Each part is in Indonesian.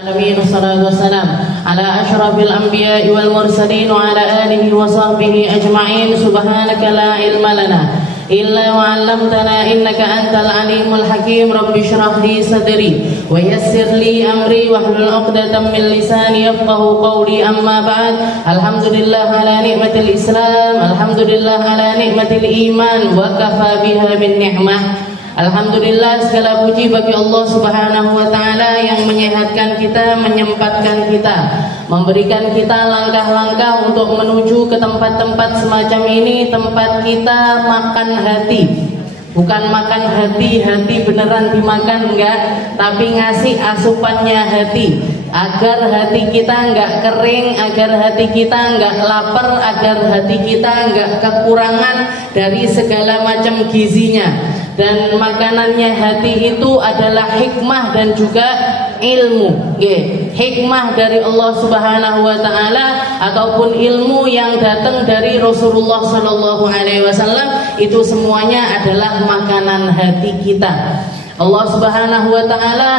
Alamin wassalatu wassalam ala asyrafil anbiya'i wal mursalin wa ala alihi wa sahbihi ajma'in. Subhanaka la ilma lana illa ma 'allamtana innaka antal alimul hakim. Rabbi shrah li sadri wa yassir li amri wahlul 'uqdatam min lisani yafqahu qawli. Amma ba'd. Alhamdulillah ala ni'matil Islam, alhamdulillah ala ni'matil iman, wa kafa biha min ni'mah. Alhamdulillah, segala puji bagi Allah Subhanahu wa ta'ala yang menyehatkan kita, menyempatkan kita, memberikan kita langkah-langkah untuk menuju ke tempat-tempat semacam ini, tempat kita makan hati. Bukan makan hati beneran dimakan, enggak, tapi ngasih asupannya hati, agar hati kita enggak kering, agar hati kita enggak lapar, agar hati kita enggak kekurangan dari segala macam gizinya. Dan makanannya hati itu adalah hikmah dan juga ilmu. Hikmah dari Allah Subhanahu wa ta'ala ataupun ilmu yang datang dari Rasulullah sallallahu alaihi wasallam, itu semuanya adalah makanan hati kita. Allah Subhanahu wa ta'ala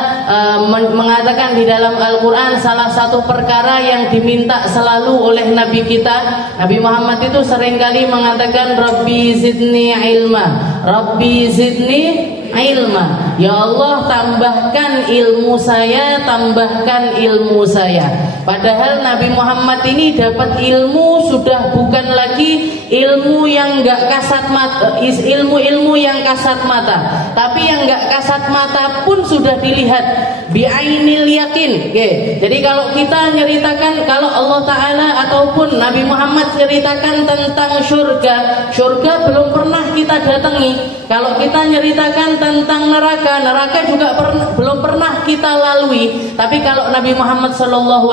mengatakan di dalam Al-Quran, salah satu perkara yang diminta selalu oleh Nabi kita, Nabi Muhammad itu seringkali mengatakan Rabbi zidni ilma, Rabbi zidni ilma. Ya Allah, tambahkan ilmu saya, tambahkan ilmu saya. Padahal Nabi Muhammad ini dapat ilmu sudah bukan lagi ilmu yang enggak kasat mata, ilmu-ilmu yang kasat mata, tapi yang enggak kasat mata pun sudah dilihat bi'ainil yakin. Jadi kalau kita nyeritakan, kalau Allah Ta'ala ataupun Nabi Muhammad ceritakan tentang surga belum pernah kita datangi. Kalau kita nyeritakan tentang neraka juga belum pernah kita lalui. Tapi kalau Nabi Muhammad SAW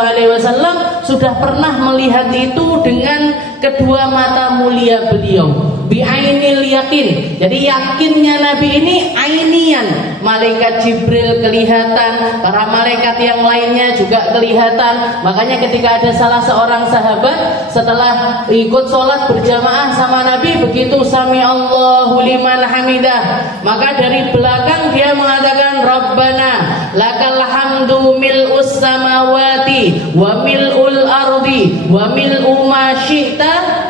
sudah pernah melihat itu dengan kedua mata mulia beliau, bi'ainil yakin. Jadi yakinnya Nabi ini ainian. Malaikat Jibril kelihatan, para malaikat yang lainnya juga kelihatan. Makanya ketika ada salah seorang sahabat setelah ikut sholat berjamaah sama Nabi, begitu sami Allahu liman hamidah, maka dari belakang dia mengatakan Rabbana lakal hamdu mil'us samawati wa mil'ul ardi wa mil'u ma syi'ta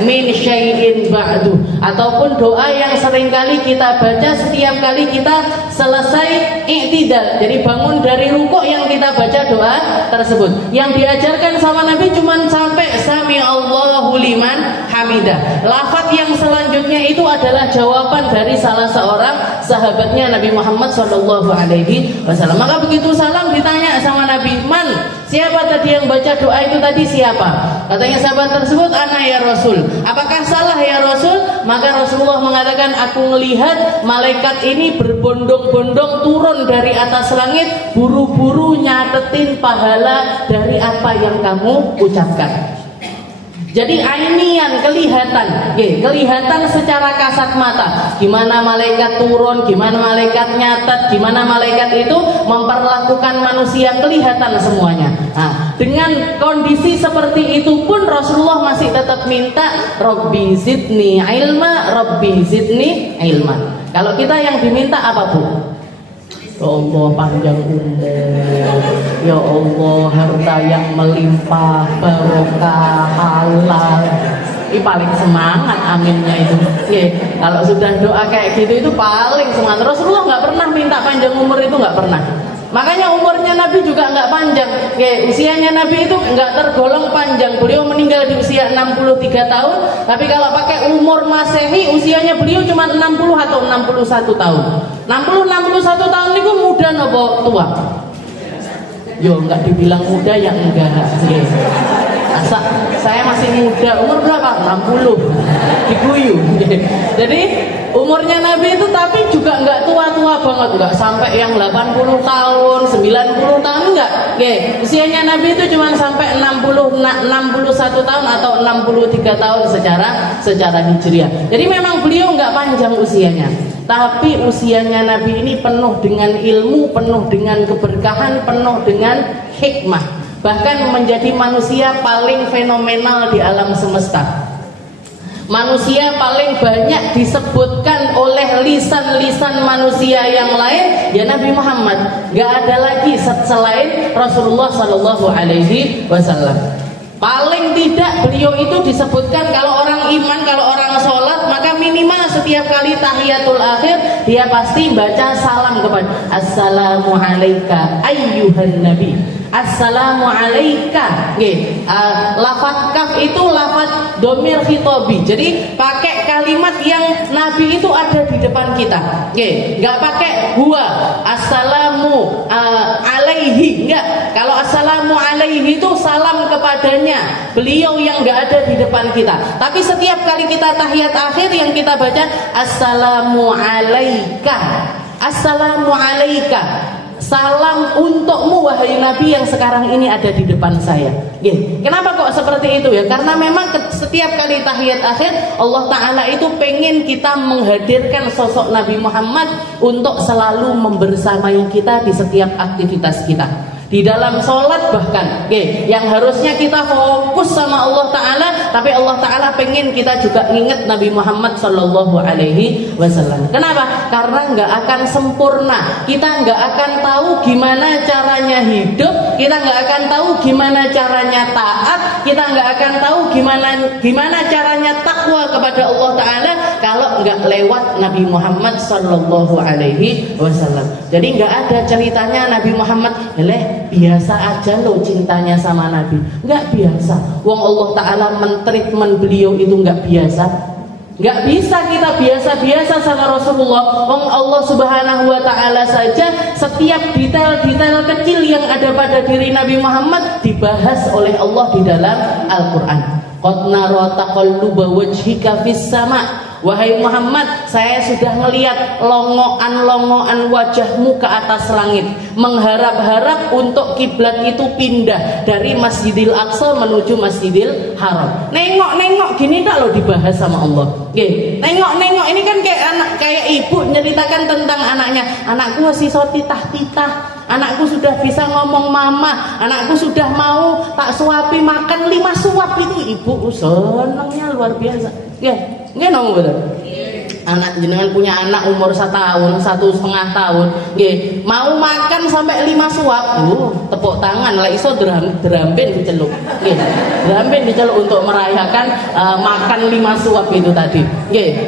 min syai'in ba'du. Ataupun doa yang seringkali kita baca setiap kali kita selesai i'tidal. Jadi bangun dari rukuk yang kita baca doa tersebut. Yang diajarkan sama Nabi cuma sampai sami Allahu liman hamidah. Lafaz yang selanjutnya itu adalah jawaban dari salah seorang sahabatnya Nabi Muhammad SAW. Maka begitu salam ditanya sama Nabi, man, siapa tadi yang baca doa itu tadi, siapa? Katanya sahabat tersebut, ana ya Rasul. Apakah salah ya Rasul? Maka Rasulullah mengatakan, aku melihat malaikat ini berbondong-bondong turun dari atas langit, buru-buru nyatetin pahala dari apa yang kamu ucapkan. Jadi ainian, kelihatan secara kasat mata. Gimana malaikat turun, gimana malaikat nyatet, gimana malaikat itu memperlakukan manusia, kelihatan semuanya. Nah, dengan kondisi seperti itu pun Rasulullah masih tetap minta Rabbi zidni ilma, Rabbi zidni ilma. Kalau kita yang diminta apa, Bu? Ya Allah, panjang umur, ya Allah, harta yang melimpah, barokah, halal. Ini paling semangat aminnya itu. Kalau sudah doa kayak gitu itu paling semangat. Rasulullah nggak pernah minta panjang umur, itu nggak pernah. Makanya umurnya Nabi juga nggak panjang. Usianya Nabi itu nggak tergolong panjang. Beliau meninggal di usia 63 tahun. Tapi kalau pakai umur Masehi, usianya beliau cuma 60 atau 61 tahun. 60-61 tahun itu muda nopo tua? Yo, nggak dibilang muda ya enggak. Asa, saya masih muda. Umur berapa? 60. Diguyu. Jadi umurnya Nabi itu tapi juga nggak tua-tua banget, nggak sampai yang 80 tahun, 90 tahun, enggak. Usianya Nabi itu cuma sampai 61 tahun atau 63 tahun secara hijriah. Jadi memang beliau nggak panjang usianya. Tapi usianya Nabi ini penuh dengan ilmu, penuh dengan keberkahan, penuh dengan hikmah. Bahkan menjadi manusia paling fenomenal di alam semesta. Manusia paling banyak disebutkan oleh lisan-lisan manusia yang lain ya Nabi Muhammad. Gak ada lagi selain Rasulullah Sallallahu Alaihi Wasallam. Paling tidak beliau itu disebutkan kalau orang iman, kalau orang sholat, maka minimal setiap kali tahiyatul akhir dia pasti baca salam kepada Assalamu alayka ayyuhan nabi. Assalamu alayka. Lafaz kaf itu lafaz domir khitobi. Jadi pakai kalimat yang Nabi itu ada di depan kita. Nggak pakai huwa. Assalamu alaihi. Nggak. Kalau assalamu alaihi itu salam kepadanya. Beliau yang nggak ada di depan kita. Tapi setiap kali kita tahiyat akhir yang kita baca Assalamu alayka. Assalamu alayka. Salam untukmu wahai Nabi yang sekarang ini ada di depan saya. Kenapa kok seperti itu ya? Karena memang setiap kali tahiyat akhir Allah Ta'ala itu pengen kita menghadirkan sosok Nabi Muhammad untuk selalu membersamai kita di setiap aktivitas kita. Di dalam sholat bahkan yang harusnya kita fokus sama Allah Ta'ala, tapi Allah Ta'ala pengen kita juga nginget Nabi Muhammad Sallallahu Alaihi Wasallam. Kenapa? Karena nggak akan sempurna. Kita nggak akan tahu gimana caranya hidup, kita nggak akan tahu gimana caranya taat, kita nggak akan tahu gimana caranya takwa kepada Allah Ta'ala kalau nggak lewat Nabi Muhammad Sallallahu Alaihi Wasallam. Jadi nggak ada ceritanya Nabi Muhammad biasa aja loh cintanya sama Nabi. Nggak biasa. Wong Allah Ta'ala mentreatment beliau itu nggak biasa. Nggak bisa kita biasa-biasa sama Rasulullah. Wong Allah Subhanahu Wa Ta'ala saja setiap detail-detail kecil yang ada pada diri Nabi Muhammad dibahas oleh Allah di dalam Al-Quran. Qad nara taqalluba wajhika fis sama'. Wahai Muhammad, saya sudah melihat longoan-longoan wajahmu ke atas langit, mengharap-harap untuk kiblat itu pindah dari Masjidil Aqsa menuju Masjidil Haram. Nengok gini tak lo dibahas sama Allah. Nengok ini kan kayak ibu nyeritakan tentang anaknya. Anakku masih so titah-titah. Anakku sudah bisa ngomong mama. Anakku sudah mau tak suapi makan 5 suap itu ibu senangnya luar biasa. Nggak nong betul. Anak jenengan punya anak umur 1 tahun, 1,5 tahun, mau makan sampai 5 suap, tepuk tangan lah iso dramben diceluk, dramben diceluk untuk merayakan makan 5 suap itu tadi.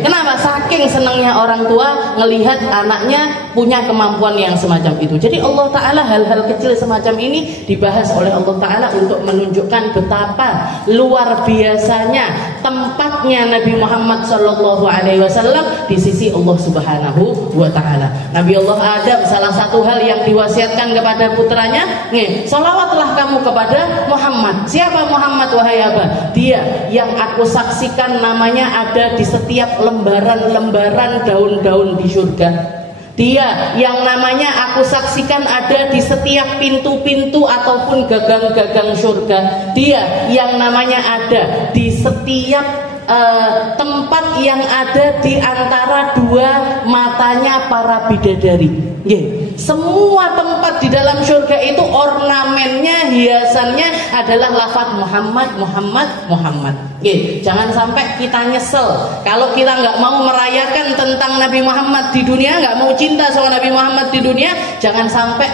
Kenapa? Saking senangnya orang tua ngelihat anaknya punya kemampuan yang semacam itu. Jadi Allah Ta'ala hal-hal kecil semacam ini dibahas oleh Allah Ta'ala untuk menunjukkan betapa luar biasanya tempatnya Nabi Muhammad Sallallahu Alaihi Wasallam di sisi Allah Subhanahu Wa Ta'ala. Nabi Allah Adam salah satu hal yang diwasiatkan kepada putranya, salawatlah kamu kepada Muhammad. Siapa Muhammad wahai Abah? Dia yang aku saksikan namanya ada di setiap lembaran-lembaran daun-daun di surga. Dia yang namanya aku saksikan ada di setiap pintu-pintu ataupun gagang-gagang surga. Dia yang namanya ada di setiap tempat yang ada di antara 2 matanya para bidadari. Semua tempat di dalam surga itu ornamennya, hiasannya adalah lafaz Muhammad, Muhammad, Muhammad. Jangan sampai kita nyesel kalau kita nggak mau merayakan tentang Nabi Muhammad di dunia, nggak mau cinta sama Nabi Muhammad di dunia. Jangan sampai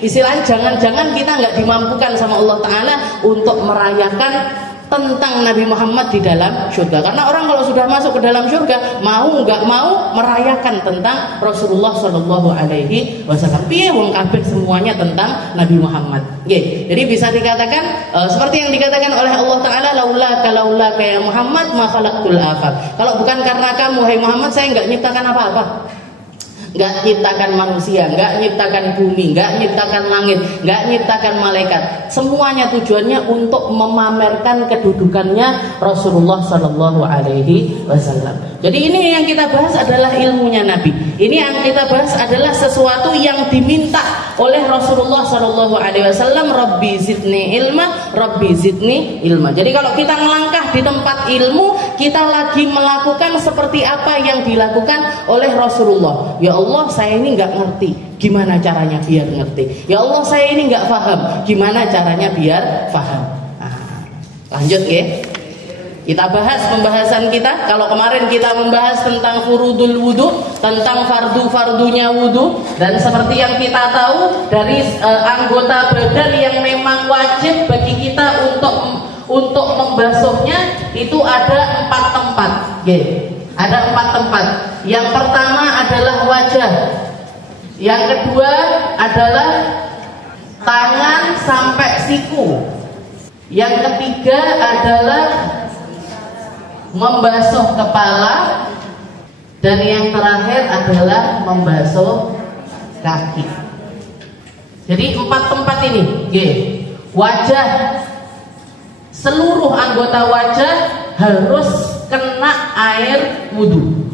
istilahnya jangan-jangan kita nggak dimampukan sama Allah Ta'ala untuk merayakan tentang Nabi Muhammad di dalam surga. Karena orang kalau sudah masuk ke dalam surga, mau nggak mau merayakan tentang Rasulullah Shallallahu Alaihi Wasallam. Piye wong kabeh semuanya tentang Nabi Muhammad. Jadi bisa dikatakan seperti yang dikatakan oleh Allah Ta'ala, laula kayak Muhammad ma khalaqtul afaq. Kalau bukan karena kamu hai Muhammad, saya nggak nyiptakan apa-apa. Nggak nyiptakan manusia, nggak nyiptakan bumi, nggak nyiptakan langit, nggak nyiptakan malaikat. Semuanya tujuannya untuk memamerkan kedudukannya Rasulullah Sallallahu Alaihi Wasallam. Jadi ini yang kita bahas adalah ilmunya Nabi. Ini yang kita bahas adalah sesuatu yang diminta oleh Rasulullah Sallallahu Alaihi Wasallam. Rabbi zidni ilma, Rabbi zidni ilma. Jadi kalau kita melangkah di tempat ilmu, kita lagi melakukan seperti apa yang dilakukan oleh Rasulullah. Ya Allah, saya ini nggak ngerti, gimana caranya biar ngerti. Ya Allah, saya ini nggak paham, gimana caranya biar paham. Lanjut ya. Kita bahas pembahasan kita. Kalau kemarin kita membahas tentang furudul wudu, tentang fardu-fardunya wudu, dan seperti yang kita tahu dari anggota badan yang memang wajib bagi kita untuk membasuhnya itu ada 4 tempat. Ada 4 tempat. Yang pertama adalah wajah. Yang kedua adalah tangan sampai siku. Yang ketiga adalah membasuh kepala, dan yang terakhir adalah membasuh kaki. Jadi 4 tempat ini. Wajah, seluruh anggota wajah harus kena air wudu.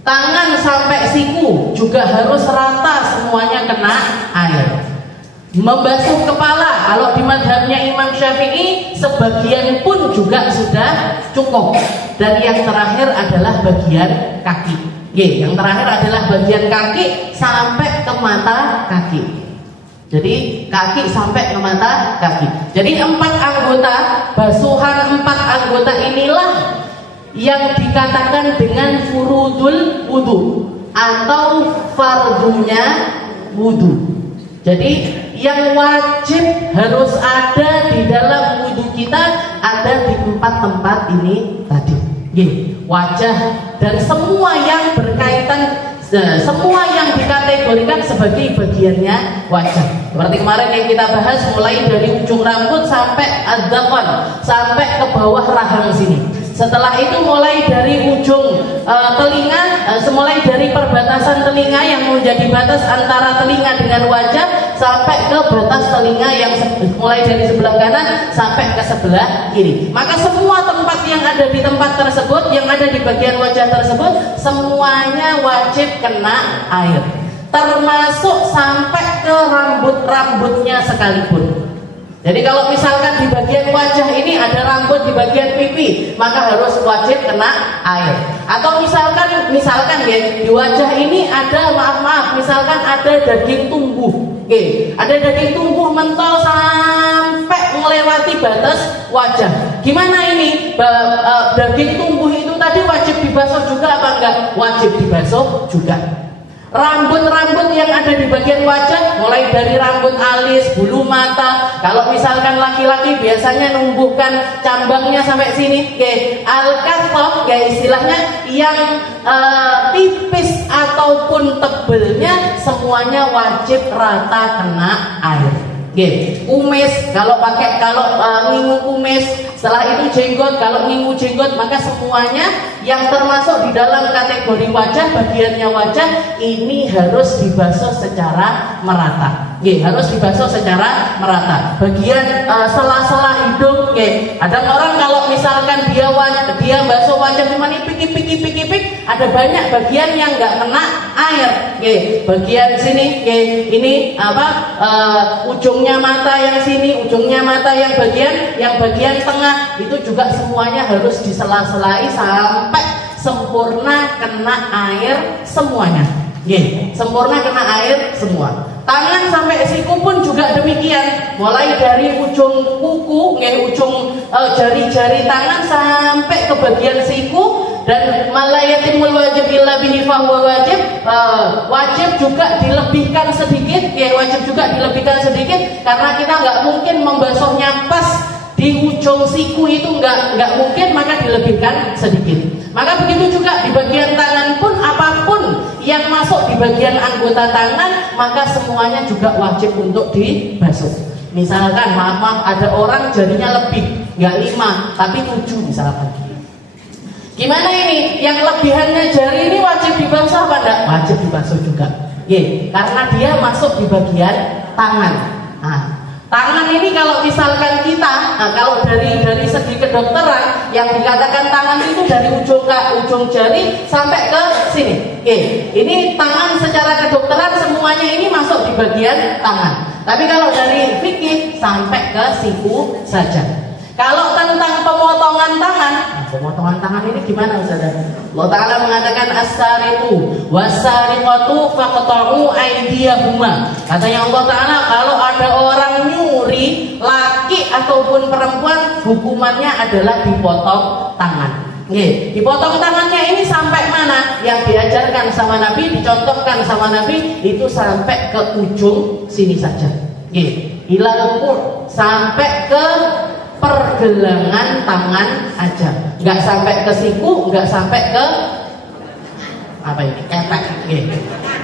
Tangan sampai siku juga harus rata semuanya kena air. Membasuh kepala, kalau di madhabnya Imam Syafi'i sebagian pun juga sudah cukup. Dan yang terakhir adalah bagian kaki. Yang terakhir adalah bagian kaki sampai ke mata kaki. Jadi kaki sampai ke mata kaki. Jadi 4 anggota, basuhan 4 anggota inilah yang dikatakan dengan furudul wudu atau fardunya wudu. Jadi yang wajib harus ada di dalam wudu kita ada di 4 tempat ini tadi. Wajah dan semua yang berkaitan, semua yang dikategorikan sebagai bagiannya wajah. Seperti kemarin yang kita bahas, mulai dari ujung rambut sampai adzaqan, sampai ke bawah rahang sini. Setelah itu mulai dari ujung telinga, mulai dari perbatasan telinga yang menjadi batas antara telinga dengan wajah sampai ke batas telinga yang mulai dari sebelah kanan sampai ke sebelah kiri. Maka semua tempat yang ada di tempat tersebut, yang ada di bagian wajah tersebut, semuanya wajib kena air, termasuk sampai ke rambut-rambutnya sekalipun. Jadi kalau misalkan di bagian wajah ini ada rambut di bagian pipi, maka harus wajib kena air. Atau misalkan ya, di wajah ini ada, misalkan ada daging tumbuh. Ada daging tumbuh mentol sampai melewati batas wajah. Gimana ini? Daging tumbuh itu tadi wajib dibasuh juga apa enggak? Wajib dibasuh juga. Rambut-rambut yang ada di bagian wajah, mulai dari rambut alis, bulu mata. Kalau misalkan laki-laki biasanya numbuhkan cambangnya sampai sini, al-kathah, istilahnya yang tipis ataupun tebelnya semuanya wajib rata kena air. Kumis, kalau ngingu kumis, setelah itu jenggot, kalau ngingu jenggot, maka semuanya yang termasuk di dalam kategori wajah, bagiannya wajah ini harus dibasuh secara merata. Harus dibasuh secara merata. Bagian sela-sela hidung, ada orang kalau misalkan dia basuh wajah cuma pik, ada banyak bagian yang nggak kena air. Bagian sini, ini ujungnya mata yang sini, ujungnya mata yang bagian tengah itu juga semuanya harus disela-selai sampai sempurna kena air semuanya. Sempurna kena air semua. Tangan sampai siku pun juga demikian. Mulai dari ujung kuku, ujung jari-jari tangan sampai ke bagian siku. Dan malayatimul wajib illa bihi fahuwa wajib. Wajib juga dilebihkan sedikit. Wajib juga dilebihkan sedikit karena kita nggak mungkin membasuhnya pas di ujung siku itu nggak mungkin, maka dilebihkan sedikit. Maka begitu juga di bagian tangan pun, apapun yang masuk di bagian anggota tangan, maka semuanya juga wajib untuk dibasuh. Misalkan maaf ada orang jarinya lebih, nggak 5 tapi 7 misalkan. Gimana ini? Yang lebihannya jari ini wajib dibasuh apa enggak? Wajib dibasuh juga. Karena dia masuk di bagian tangan. Tangan ini kalau misalkan kita, kalau dari segi kedokteran yang dikatakan tangan itu dari ujung jari sampai ke sini. Ini tangan secara kedokteran semuanya ini masuk di bagian tangan. Tapi kalau dari fikih sampai ke siku saja. Kalau tentang pemotongan tangan ini gimana Ustaz? Allah Ta'ala mengatakan as-sariqu was-sariqatu faqta'u aydiyahuma. Katanya Allah Ta'ala, kalau ada orang nyuri, laki ataupun perempuan hukumannya adalah dipotong tangan. Dipotong tangannya ini sampai mana? Yang diajarkan sama Nabi, dicontohkan sama Nabi itu sampai ke ujung sini saja. Ilal qur, sampai ke pergelangan tangan aja. Nggak sampai ke siku, nggak sampai ke apa ini? Ketek.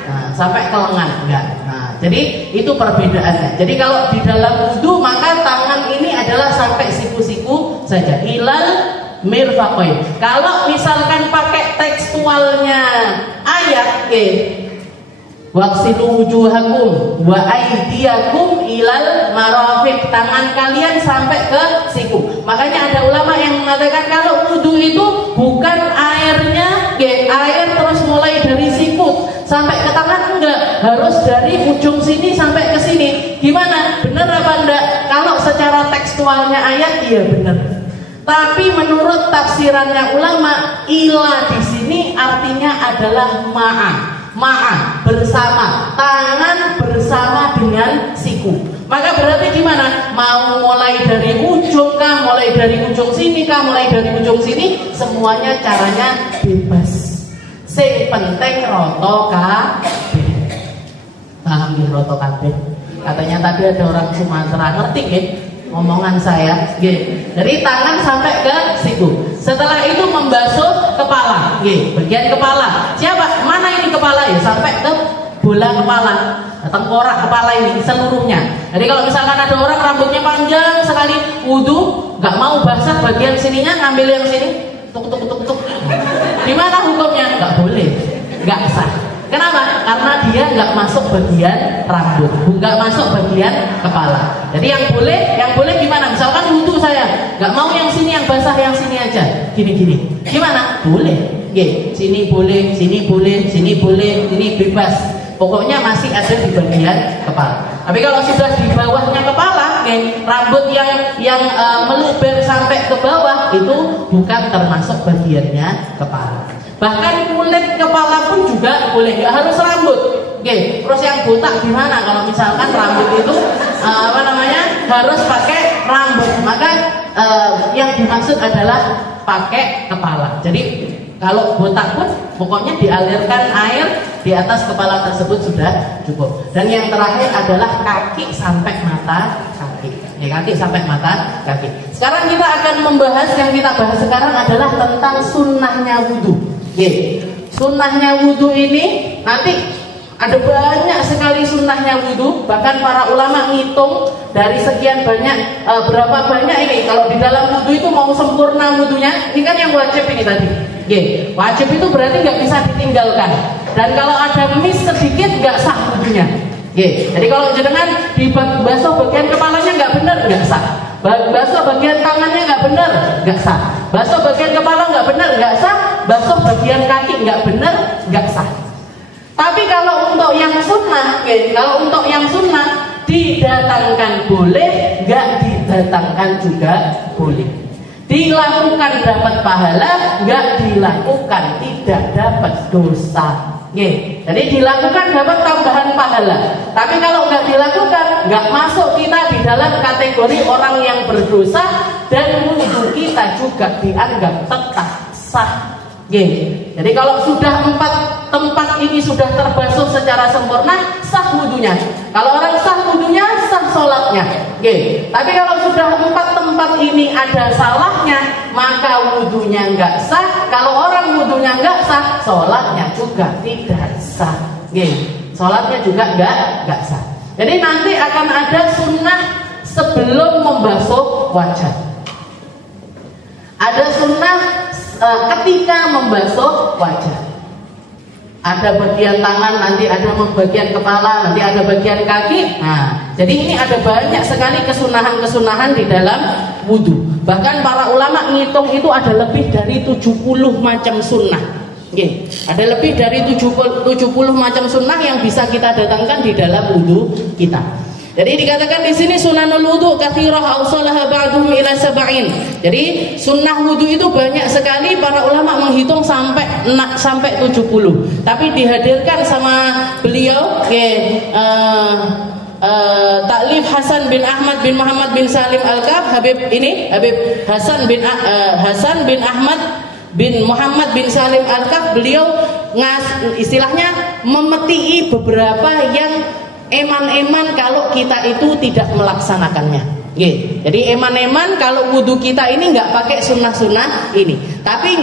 Nah, sampai ke lengan enggak. Nah, jadi itu perbedaannya. Jadi kalau di dalam wudu maka tangan ini adalah sampai siku-siku saja. Ilal mirfaqain. Kalau misalkan pakai tekstualnya ayat, waghsilu wujuhakum wa aydiyakum ilal marafiq, tangan kalian sampai ke siku. Makanya ada ulama yang mengatakan kalau wudu itu bukan airnya, air terus mulai dari siku sampai ke tangan, enggak, harus dari ujung sini sampai ke sini. Gimana? Benar apa enggak? Kalau secara tekstualnya ayat iya benar. Tapi menurut tafsirannya ulama, ila di sini artinya adalah ma'a, bersama, tangan bersama dengan siku. Maka berarti gimana? Mau mulai dari ujung kah, mulai dari ujung sini kah, mulai dari ujung sini, semuanya caranya bebas. Sing penting roto kabeh. Paham ya roto kabeh? Katanya tadi ada orang Sumatera, ngerti ya omongan saya. Dari tangan sampai ke siku. Setelah itu membasuh kepala, bagian kepala. Siapa? Mana ini kepala ya? Sampai ke bola kepala, tengkorak kepala ini seluruhnya. Jadi kalau misalkan ada orang rambutnya panjang sekali, wudu nggak mau basah bagian sininya, ngambil yang sini, tuk. Gimana hukumnya? Nggak boleh, nggak sah. Kenapa? Karena dia nggak masuk bagian rambut, nggak masuk bagian kepala. Jadi yang boleh gimana? Misalkan wudu saya nggak mau yang sini yang basah, yang sini aja, gini. Gimana? Boleh. Sini boleh, sini boleh, sini boleh, ini bebas. Pokoknya masih ada di bagian kepala. Tapi kalau sudah di bawahnya kepala, rambut yang meluber sampai ke bawah itu bukan termasuk bagiannya kepala. Bahkan kulit kepala pun juga boleh, nggak harus rambut. Terus yang botak gimana? Kalau misalkan rambut itu harus pakai rambut, maka yang dimaksud adalah pakai kepala. Jadi kalau botak pun pokoknya dialirkan air di atas kepala tersebut sudah cukup. Dan yang terakhir adalah kaki sampai mata kaki. Kaki sampai mata kaki. Sekarang kita akan membahas, yang kita bahas sekarang adalah tentang sunnahnya wudu. Sunnahnya wudu ini nanti ada banyak sekali sunnahnya wudu. Bahkan para ulama ngitung dari sekian banyak, berapa banyak ini. Kalau di dalam wudu itu mau sempurna wudunya, ini kan yang wajib ini tadi. Wajib itu berarti nggak bisa ditinggalkan. Dan kalau ada miss sedikit nggak sah wudunya. Jadi kalau jenengan dibasuh bagian kepalanya nggak benar, nggak sah. Basuh bagian tangannya nggak benar, nggak sah. Basuh bagian kepala nggak benar, nggak sah. Basuh bagian kaki nggak benar, nggak sah. Tapi kalau untuk yang sunnah, didatangkan boleh, nggak didatangkan juga boleh. Dilakukan dapat pahala, nggak dilakukan tidak dapat dosa. Jadi dilakukan dapat tambahan pahala. Tapi kalau nggak dilakukan, nggak masuk kita di dalam kategori orang yang berdosa, dan wudu kita juga dianggap tetap sah. Jadi kalau sudah 4 tempat ini sudah terbasuh secara sempurna, sah wudunya. Kalau orang sah wudunya, sah sholatnya. Tapi kalau sudah 4 tempat ini ada salahnya, maka wudunya nggak sah. Kalau orang wudunya nggak sah, sholatnya juga tidak sah. Sholatnya juga nggak sah. Jadi nanti akan ada sunnah sebelum membasuh wajah. Ada sunnah ketika membasuh wajah. Ada bagian tangan, nanti ada bagian kepala, nanti ada bagian kaki. Nah, jadi ini ada banyak sekali kesunahan-kesunahan di dalam wudu. Bahkan para ulama ngitung itu ada lebih dari 70 macam sunnah. Ada lebih dari 70 macam sunnah yang bisa kita datangkan di dalam wudu kita. Jadi dikatakan di sini sunanul wudu katsirah awsalaha ba'dhum ila sab'in. Jadi sunnah wudu itu banyak sekali, para ulama menghitung sampai 70. Tapi dihadirkan sama beliau taklif Hasan bin Ahmad bin Muhammad bin Salim Al-Kaf. Habib Hasan bin Ahmad bin Muhammad bin Salim Al-Kaf, beliau istilahnya memetii beberapa yang eman-eman kalau kita itu tidak melaksanakannya. Jadi eman-eman kalau wudhu kita ini nggak pakai sunnah-sunnah ini. Tapi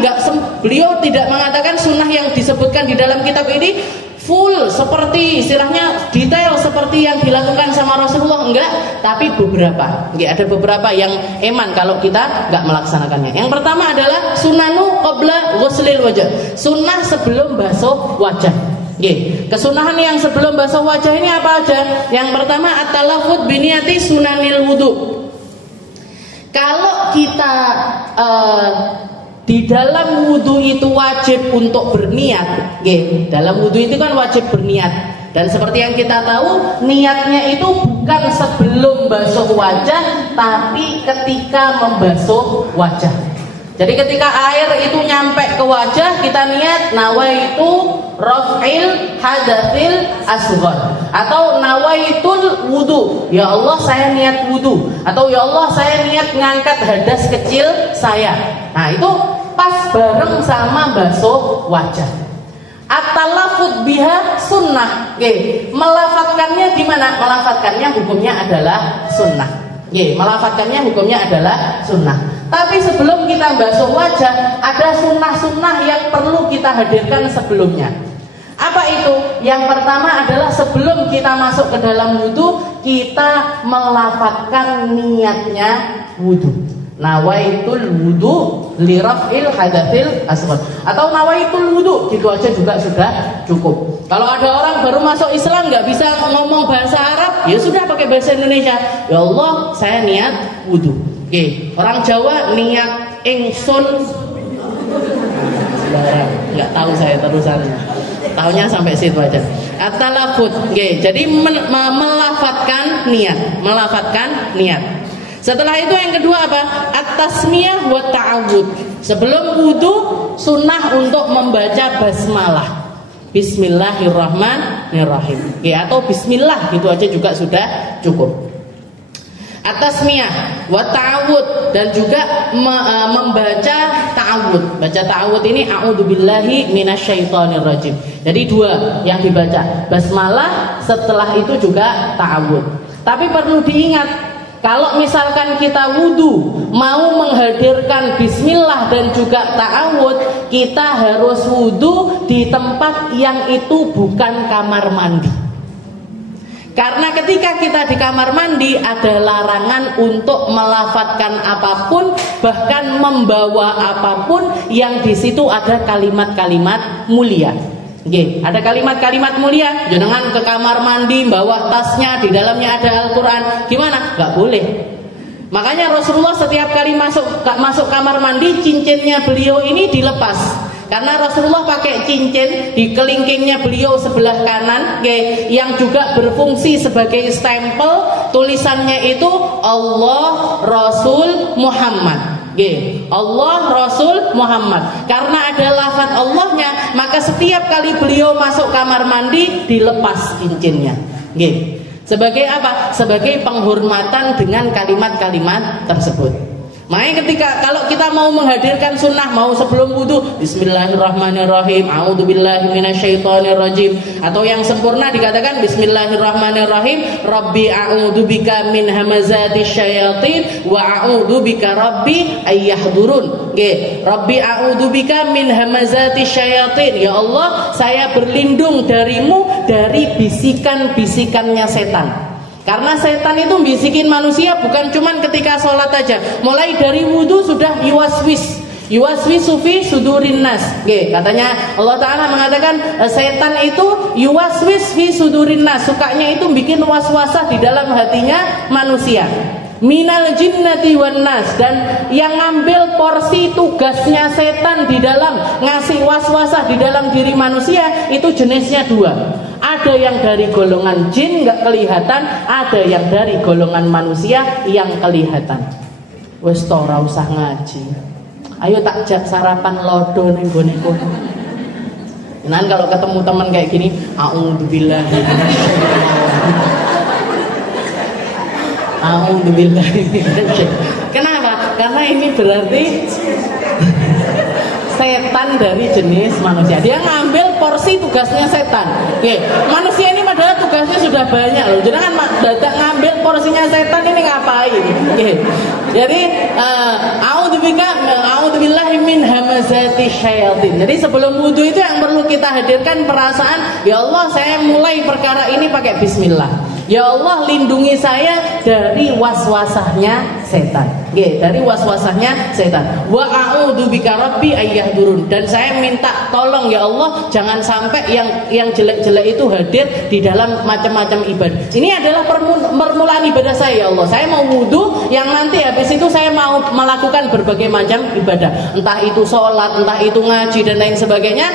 beliau tidak mengatakan sunnah yang disebutkan di dalam kitab ini full seperti istilahnya detail seperti yang dilakukan sama Rasulullah, enggak, tapi beberapa. Ada beberapa yang eman kalau kita enggak melaksanakannya. Yang pertama adalah sunanu qabla ghuslil wajah. Sunnah sebelum basuh wajah. Kesunahan yang sebelum basuh wajah ini apa aja? Yang pertama at-talaffuz biniyati sunanil wudu. Kalau kita di dalam wudhu itu wajib untuk berniat. Dalam wudhu itu kan wajib berniat. Dan seperti yang kita tahu, niatnya itu bukan sebelum basuh wajah, tapi ketika membasuh wajah. Jadi ketika air itu nyampe ke wajah, kita niat nawaitu raf'il hadatsil asghar, atau nawaitul wudu. Ya Allah, saya niat wudu. Atau ya Allah, saya niat ngangkat hadas kecil saya. Nah, itu pas bareng sama basuh wajah. At-talaffuz biha sunnah. Melafatkannya gimana? Melafatkannya hukumnya adalah sunnah. Melafatkannya hukumnya adalah sunnah. Tapi sebelum kita basuh wajah, ada sunnah-sunnah yang perlu kita hadirkan sebelumnya. Apa itu? Yang pertama adalah sebelum kita masuk ke dalam wudhu, kita melafatkan niatnya wudhu. Nawaitul wudu li raf'il hadatsil asghar, atau nawaitul wudu, gitu aja juga sudah cukup. Kalau ada orang baru masuk Islam nggak bisa ngomong bahasa Arab, ya sudah pakai bahasa Indonesia. Ya Allah, saya niat wudu. Orang Jawa niat ingsun. Nggak tahu saya terusannya. Tahunya sampai situ aja. At-talaffuz. Jadi melafatkan niat. Setelah itu yang kedua apa? At-tasmiyah wa ta'awud. Sebelum wudu sunnah untuk membaca basmalah. Bismillahirrahmanirrahim. Atau bismillah, gitu aja juga sudah cukup. At-tasmiyah wa ta'awud, dan juga membaca ta'awud. Baca ta'awud ini a'udzubillahi minasyaitonirrajim. Jadi dua yang dibaca, basmalah, setelah itu juga ta'awud. Tapi perlu diingat, kalau misalkan kita wudu mau menghadirkan bismillah dan juga ta'awud, kita harus wudu di tempat yang itu bukan kamar mandi. Karena ketika kita di kamar mandi ada larangan untuk melafatkan apapun, bahkan membawa apapun yang di situ ada kalimat-kalimat mulia. Ada kalimat-kalimat mulia. Jangan ke kamar mandi bawa tasnya, di dalamnya ada Al-Quran. Gimana? Gak boleh. Makanya Rasulullah setiap kali masuk kamar mandi, cincinnya beliau ini dilepas. Karena Rasulullah pakai cincin di kelingkingnya beliau sebelah kanan, yang juga berfungsi sebagai stempel. Tulisannya itu Allah Rasul Muhammad. Allah Rasul Muhammad. Karena ada lafaz Allahnya, maka setiap kali beliau masuk kamar mandi dilepas cincinnya. Sebagai apa? Sebagai penghormatan dengan kalimat-kalimat tersebut. Makanya kalau kita mau menghadirkan sunnah, mau sebelum wudu Bismillahirrahmanirrahim, a'udzubillahi minasyaitonirrajim, atau yang sempurna dikatakan Bismillahirrahmanirrahim, Rabbi a'udzubika min hamazatis syayatin wa a'udzubika Rabbi ayyahdurun. Rabbi a'udzubika min hamazatis syayatin. Ya Allah, saya berlindung darimu dari bisikan-bisikannya setan. Karena setan itu bisikin manusia bukan cuman ketika sholat aja. Mulai dari wudu sudah yuwaswisu fi sudurin nas. Katanya Allah Ta'ala mengatakan setan itu yuwaswis fi sudurin nas, sukanya itu bikin waswasah di dalam hatinya manusia. Minal jinnati wan nas, dan yang ngambil porsi tugasnya setan di dalam ngasih waswasah di dalam diri manusia itu jenisnya dua. Ada yang dari golongan jin nggak kelihatan, ada yang dari golongan manusia yang kelihatan. Wes to ora usah ngaji. Ayo tak jak sarapan lodo ning gone kono. Nah, kalau ketemu teman kayak gini, a'udzubillahi minasyaitonir. Alhamdulillah. Kenapa? Karena ini berarti setan dari jenis manusia. Dia ngambil porsi tugasnya setan. Oke, manusia ini padahal tugasnya sudah banyak loh. Jangan dadak ngambil porsinya setan ini ngapain? Oke. Jadi a'udzubillahi min hamazati syayatin. Jadi sebelum wudu itu yang perlu kita hadirkan perasaan, ya Allah saya mulai perkara ini pakai bismillah. Ya Allah lindungi saya dari waswasahnya setan. Dari waswasahnya setan. Wa a'udzubika rabbi ayyahdurun. Dan saya minta tolong ya Allah jangan sampai yang jelek-jelek itu hadir di dalam macam-macam ibadah. Ini adalah permulaan ibadah saya ya Allah. Saya mau wudu yang nanti habis itu saya mau melakukan berbagai macam ibadah. Entah itu sholat, entah itu ngaji dan lain sebagainya.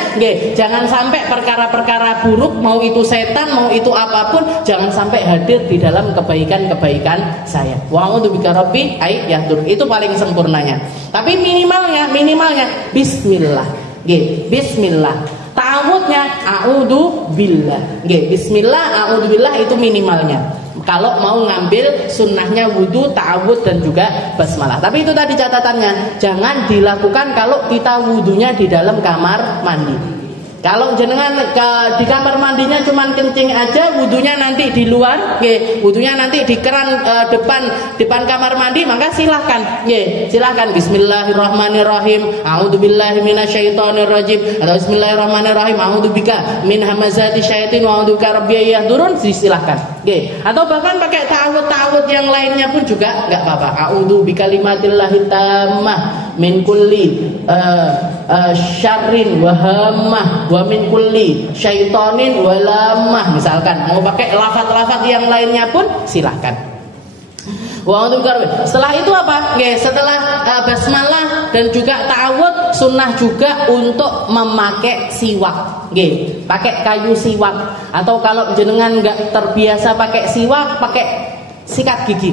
Jangan sampai perkara-perkara buruk, mau itu setan, mau itu apapun, jangan sampai hadir di dalam kebaikan-kebaikan saya. Wa'udzubika rabbi ayyahdurun. Itu paling sempurnanya. Tapi minimalnya bismillah. Bismillah. Ta'awudnya a'udzu billah. Bismillah, a'udzu billah itu minimalnya. Kalau mau ngambil sunnahnya wudu, ta'awud dan juga basmalah. Tapi itu tadi catatannya, jangan dilakukan kalau kita wudunya di dalam kamar mandi. Kalau jenengan di kamar mandinya cuman kencing aja, wudunya nanti di luar, wudunya nanti di keran depan kamar mandi, maka silahkan, silahkan Bismillahirrahmanirrahim, A'udzubillahi minasyaitonirrajim, atau Bismillahirrahmanirrahim, A'udzubika min hamazati syaitin wa a'udzubika rabbi ayyahdurun, silahkan. Atau bahkan pakai ta'awud yang lainnya pun juga nggak apa-apa. A'udzu bikalimatillahi tammah min kulli syarrin wa hammah wa min kulli syaitonin wa lamah. Misalkan mau pakai lafaz-lafaz yang lainnya pun silahkan. Setelah itu apa? Setelah basmalah dan juga ta'awud, sunnah juga untuk memakai siwak. Pakai kayu siwak. Atau kalau jenengan nggak terbiasa pakai siwak, pakai sikat gigi.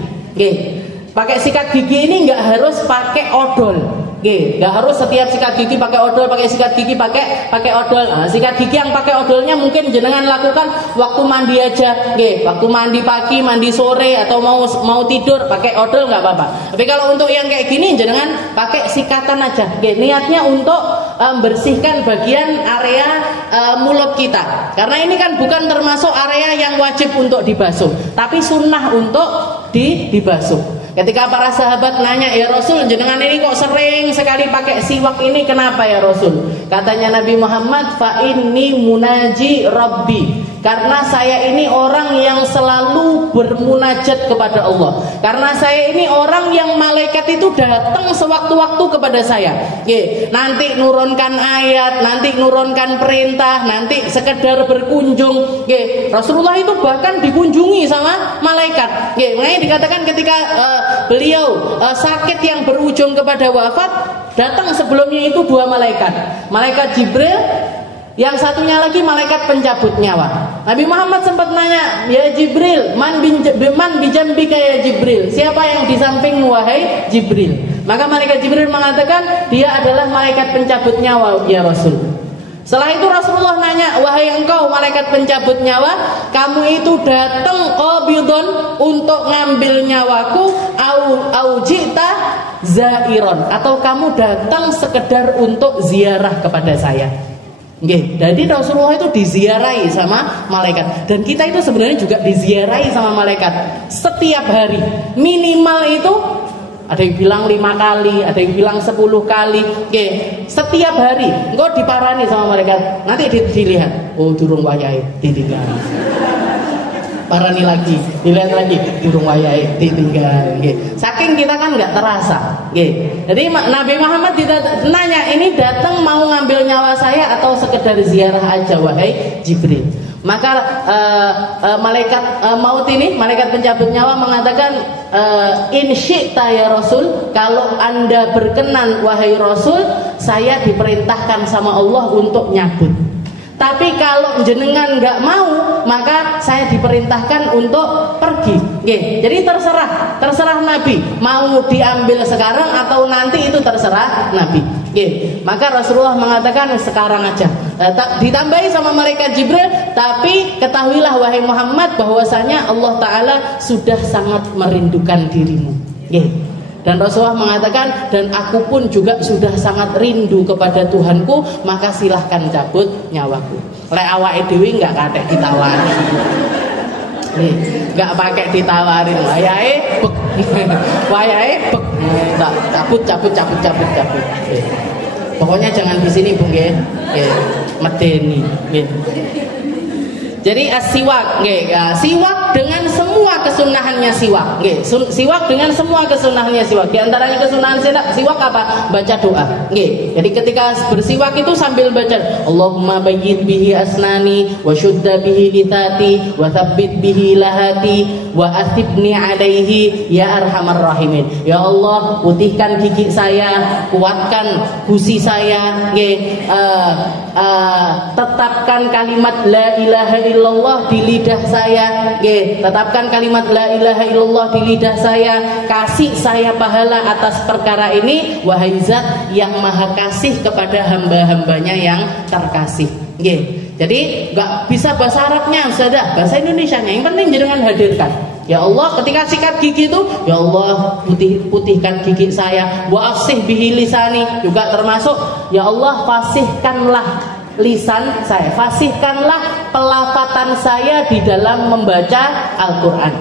Pakai sikat gigi ini nggak harus pakai odol. Nggak harus setiap sikat gigi pakai odol, pakai sikat gigi pakai odol. Nah, sikat gigi yang pakai odolnya mungkin jenengan lakukan waktu mandi aja. Waktu mandi pagi, mandi sore, atau mau tidur pakai odol nggak apa-apa. Tapi kalau untuk yang kayak gini jenengan pakai sikatan aja. Niatnya untuk bersihkan bagian area mulut kita. Karena ini kan bukan termasuk area yang wajib untuk dibasuh, tapi sunnah untuk dibasuh. Ketika para sahabat nanya, ya Rasul, jenengan ini kok sering sekali pakai siwak ini, kenapa ya Rasul? Katanya Nabi Muhammad, fa inni munaji rabbi. Karena saya ini orang yang selalu bermunajat kepada Allah. Karena saya ini orang yang malaikat itu datang sewaktu-waktu kepada saya. Nanti nurunkan ayat, nanti nurunkan perintah, nanti sekedar berkunjung. Rasulullah itu bahkan dikunjungi sama malaikat. Makanya dikatakan ketika beliau sakit yang berujung kepada wafat, datang sebelumnya itu dua malaikat. Malaikat Jibril, yang satunya lagi malaikat pencabut nyawa. Nabi Muhammad sempat nanya, ya Jibril, man bijambika ya Jibril, siapa yang di sampingmu wahai Jibril? Maka malaikat Jibril mengatakan, dia adalah malaikat pencabut nyawa ya Rasul. Setelah itu Rasulullah nanya, wahai engkau malaikat pencabut nyawa, kamu itu datang qabidon untuk ngambil nyawaku, au jita zairon, atau kamu datang sekedar untuk ziarah kepada saya. Jadi Rasulullah itu diziarahi sama malaikat. Dan kita itu sebenarnya juga diziarahi sama malaikat setiap hari. Minimal itu ada yang bilang 5 kali, ada yang bilang 10 kali. Setiap hari engkau diparani sama malaikat. Nanti dilihat, oh durung wayahe ditinggal. Parani lagi, dilihat lagi, durung wayahe ditinggal. Saking kita kan nggak terasa. Jadi Nabi Muhammad nanya, ini datang mau ngambil nyawa saya atau sekedar ziarah aja wahai Jibril? Maka malaikat maut ini, malaikat pencabut nyawa mengatakan, in syi'ta ya Rasul, kalau Anda berkenan wahai Rasul, saya diperintahkan sama Allah untuk nyabut. Tapi kalau jenengan nggak mau, maka saya diperintahkan untuk pergi. Jadi terserah Nabi mau diambil sekarang atau nanti, itu terserah Nabi. Maka Rasulullah mengatakan sekarang aja. Ditambahi sama malaikat Jibril, tapi ketahuilah wahai Muhammad bahwasanya Allah Ta'ala sudah sangat merindukan dirimu. Dan Rasulullah mengatakan, dan aku pun juga sudah sangat rindu kepada Tuhanku, maka silahkan cabut nyawaku. Lek awake dhewe enggak katek ditawari. Enggak pakai ditawarin, wayahe bek. Wayahe bek. Cabut. Pokoknya jangan di sini, Bung, nggih. Medeni, nggih. Jadi as-siwak, siwak dengan semua kesunahannya siwak, siwak dengan semua kesunahannya siwak. Di antaranya kesunahan siwak apa? Baca doa, Jadi ketika bersiwak itu sambil baca Allahumma bayyid bihi asnani wa syudda bihi lithati wa thabbit bihi lahati wa athibni alaihi ya arhamar rahimin. Ya Allah, putihkan gigi saya, kuatkan gusi saya, tetapkan kalimat la ilaha illallah di lidah saya, tetapkan kalimat la ilaha illallah di lidah saya, kasih saya pahala atas perkara ini, wahai zat yang maha kasih kepada hamba-hambanya yang terkasih. Jadi nggak bisa bahasa Arabnya, sudah bahasa Indonesianya, yang penting jangan hadirkan. Ya Allah, ketika sikat gigi itu, ya Allah putihkan gigi saya, wa afsih bihi lisani, juga termasuk ya Allah fasihkanlah lisan saya, fasihkanlah pelafatan saya di dalam membaca Al-Quran.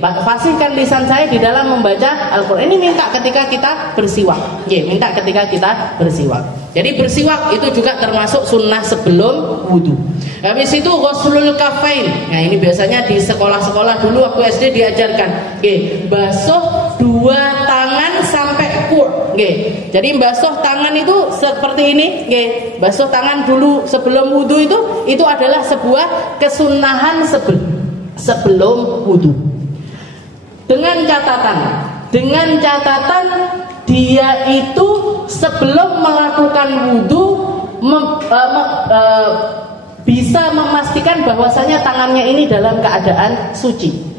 Fasihkan lisan saya di dalam membaca Al-Quran. Ini minta ketika kita bersiwak. Minta ketika kita bersiwak. Jadi bersiwak itu juga termasuk sunnah sebelum wudu. Habis itu ghuslul kafain. Nah ini biasanya di sekolah-sekolah dulu waktu SD diajarkan. Basuh dua tangan sampai kur. Jadi basuh tangan itu seperti ini. Basuh tangan dulu sebelum wudu itu adalah sebuah kesunahan sebelum wudu. Dengan catatan dia itu sebelum melakukan wudu bisa memastikan bahwasanya tangannya ini dalam keadaan suci.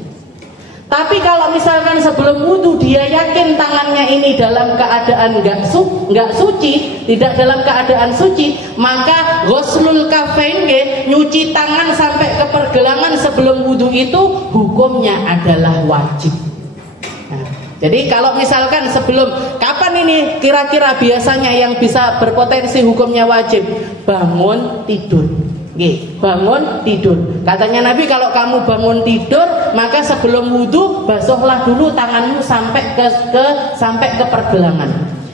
Tapi kalau misalkan sebelum wudu dia yakin tangannya ini dalam keadaan nggak suci, tidak dalam keadaan suci, maka ghuslul kafain, nyuci tangan sampai ke pergelangan sebelum wudu itu hukumnya adalah wajib. Jadi kalau misalkan sebelum, kapan ini kira-kira biasanya yang bisa berpotensi hukumnya wajib? Bangun tidur. Bangun tidur. Katanya Nabi, kalau kamu bangun tidur, maka sebelum wudu basuhlah dulu tanganmu sampai ke pergelangan.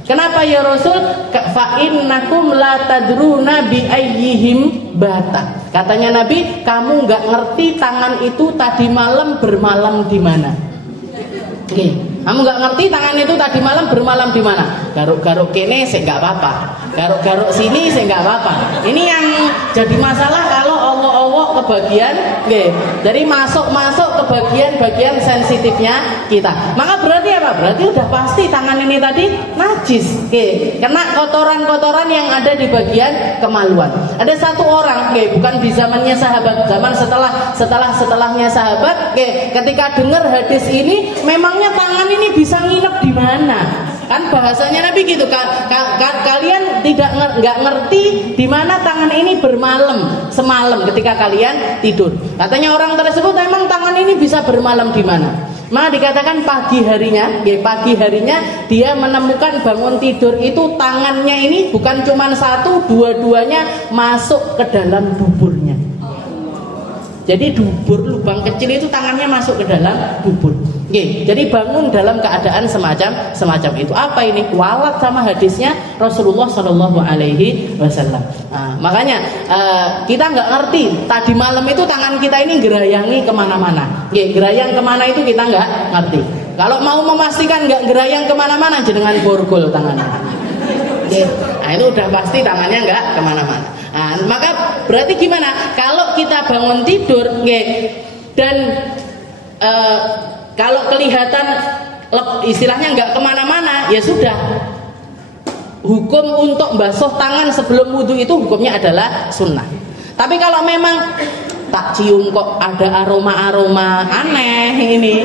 Kenapa ya Rasul? Fa innakum la tadruna bi ayyihim bata. Katanya Nabi, kamu nggak ngerti tangan itu tadi malam bermalam di mana. Kamu nggak ngerti tangan itu tadi malam bermalam di mana. Garuk-garuk kene sih nggak apa-apa, garuk-garuk sini sih nggak apa-apa. Ini yang jadi masalah kalau Allah kebagian, jadi masuk ke bagian sensitifnya kita. Maka berarti apa? Berarti udah pasti tangan ini tadi najis, kena kotoran-kotoran yang ada di bagian kemaluan. Ada satu orang, bukan di zamannya sahabat, zaman setelahnya sahabat, ketika dengar hadis ini, memangnya tangan ini bisa nginep di mana? Kan bahasanya Nabi gitu, kalian nggak ngerti di mana tangan ini bermalam semalam ketika kalian tidur. Katanya orang tersebut, memang tangan ini bisa bermalam di mana? Maka dikatakan pagi harinya dia menemukan bangun tidur itu tangannya ini bukan cuma satu, dua-duanya masuk ke dalam duburnya. Jadi dubur, lubang kecil itu tangannya masuk ke dalam dubur. Jadi bangun dalam keadaan semacam itu. Apa ini? Walat sama hadisnya Rasulullah Shallallahu Alaihi Wasallam. Makanya kita nggak ngerti tadi malam itu tangan kita ini gerayangi kemana-mana. Gerayang kemana itu kita nggak ngerti. Kalau mau memastikan nggak gerayang kemana-mana, jenengan borgol tangannya. Nah itu udah pasti tangannya nggak kemana-mana. Maka berarti gimana? Kalau kita bangun tidur, dan kalau kelihatan istilahnya nggak kemana-mana, ya sudah. Hukum untuk basuh tangan sebelum wudu itu hukumnya adalah sunnah. Tapi kalau memang tak cium kok ada aroma-aroma aneh ini,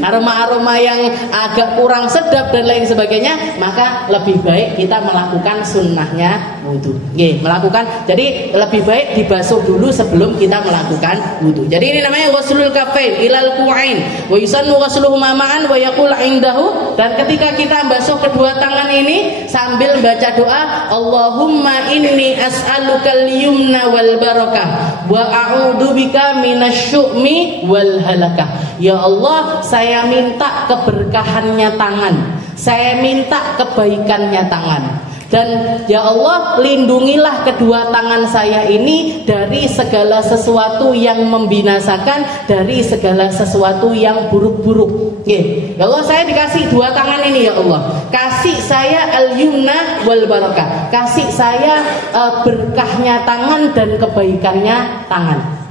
aroma-aroma yang agak kurang sedap dan lain sebagainya, maka lebih baik kita melakukan sunnahnya wudu. Jadi lebih baik dibasuh dulu sebelum kita melakukan wudu. Jadi ini namanya ghuslul kaffain ilal ku'ain wa yusannu ghusluhuma ma'an wa yaqul indahu, dan ketika kita basuh kedua tangan ini sambil baca doa, Allahumma inni as'alukal yumna wal barakah wa a'udzubika minasyu'mi wal halakah. Ya Allah, saya minta keberkahannya tangan, saya minta kebaikannya tangan, dan ya Allah, lindungilah kedua tangan saya ini dari segala sesuatu yang membinasakan, dari segala sesuatu yang buruk-buruk. Ya Allah, saya dikasih dua tangan ini ya Allah, kasih saya al-yumna wal barakah, kasih saya berkahnya tangan dan kebaikannya tangan.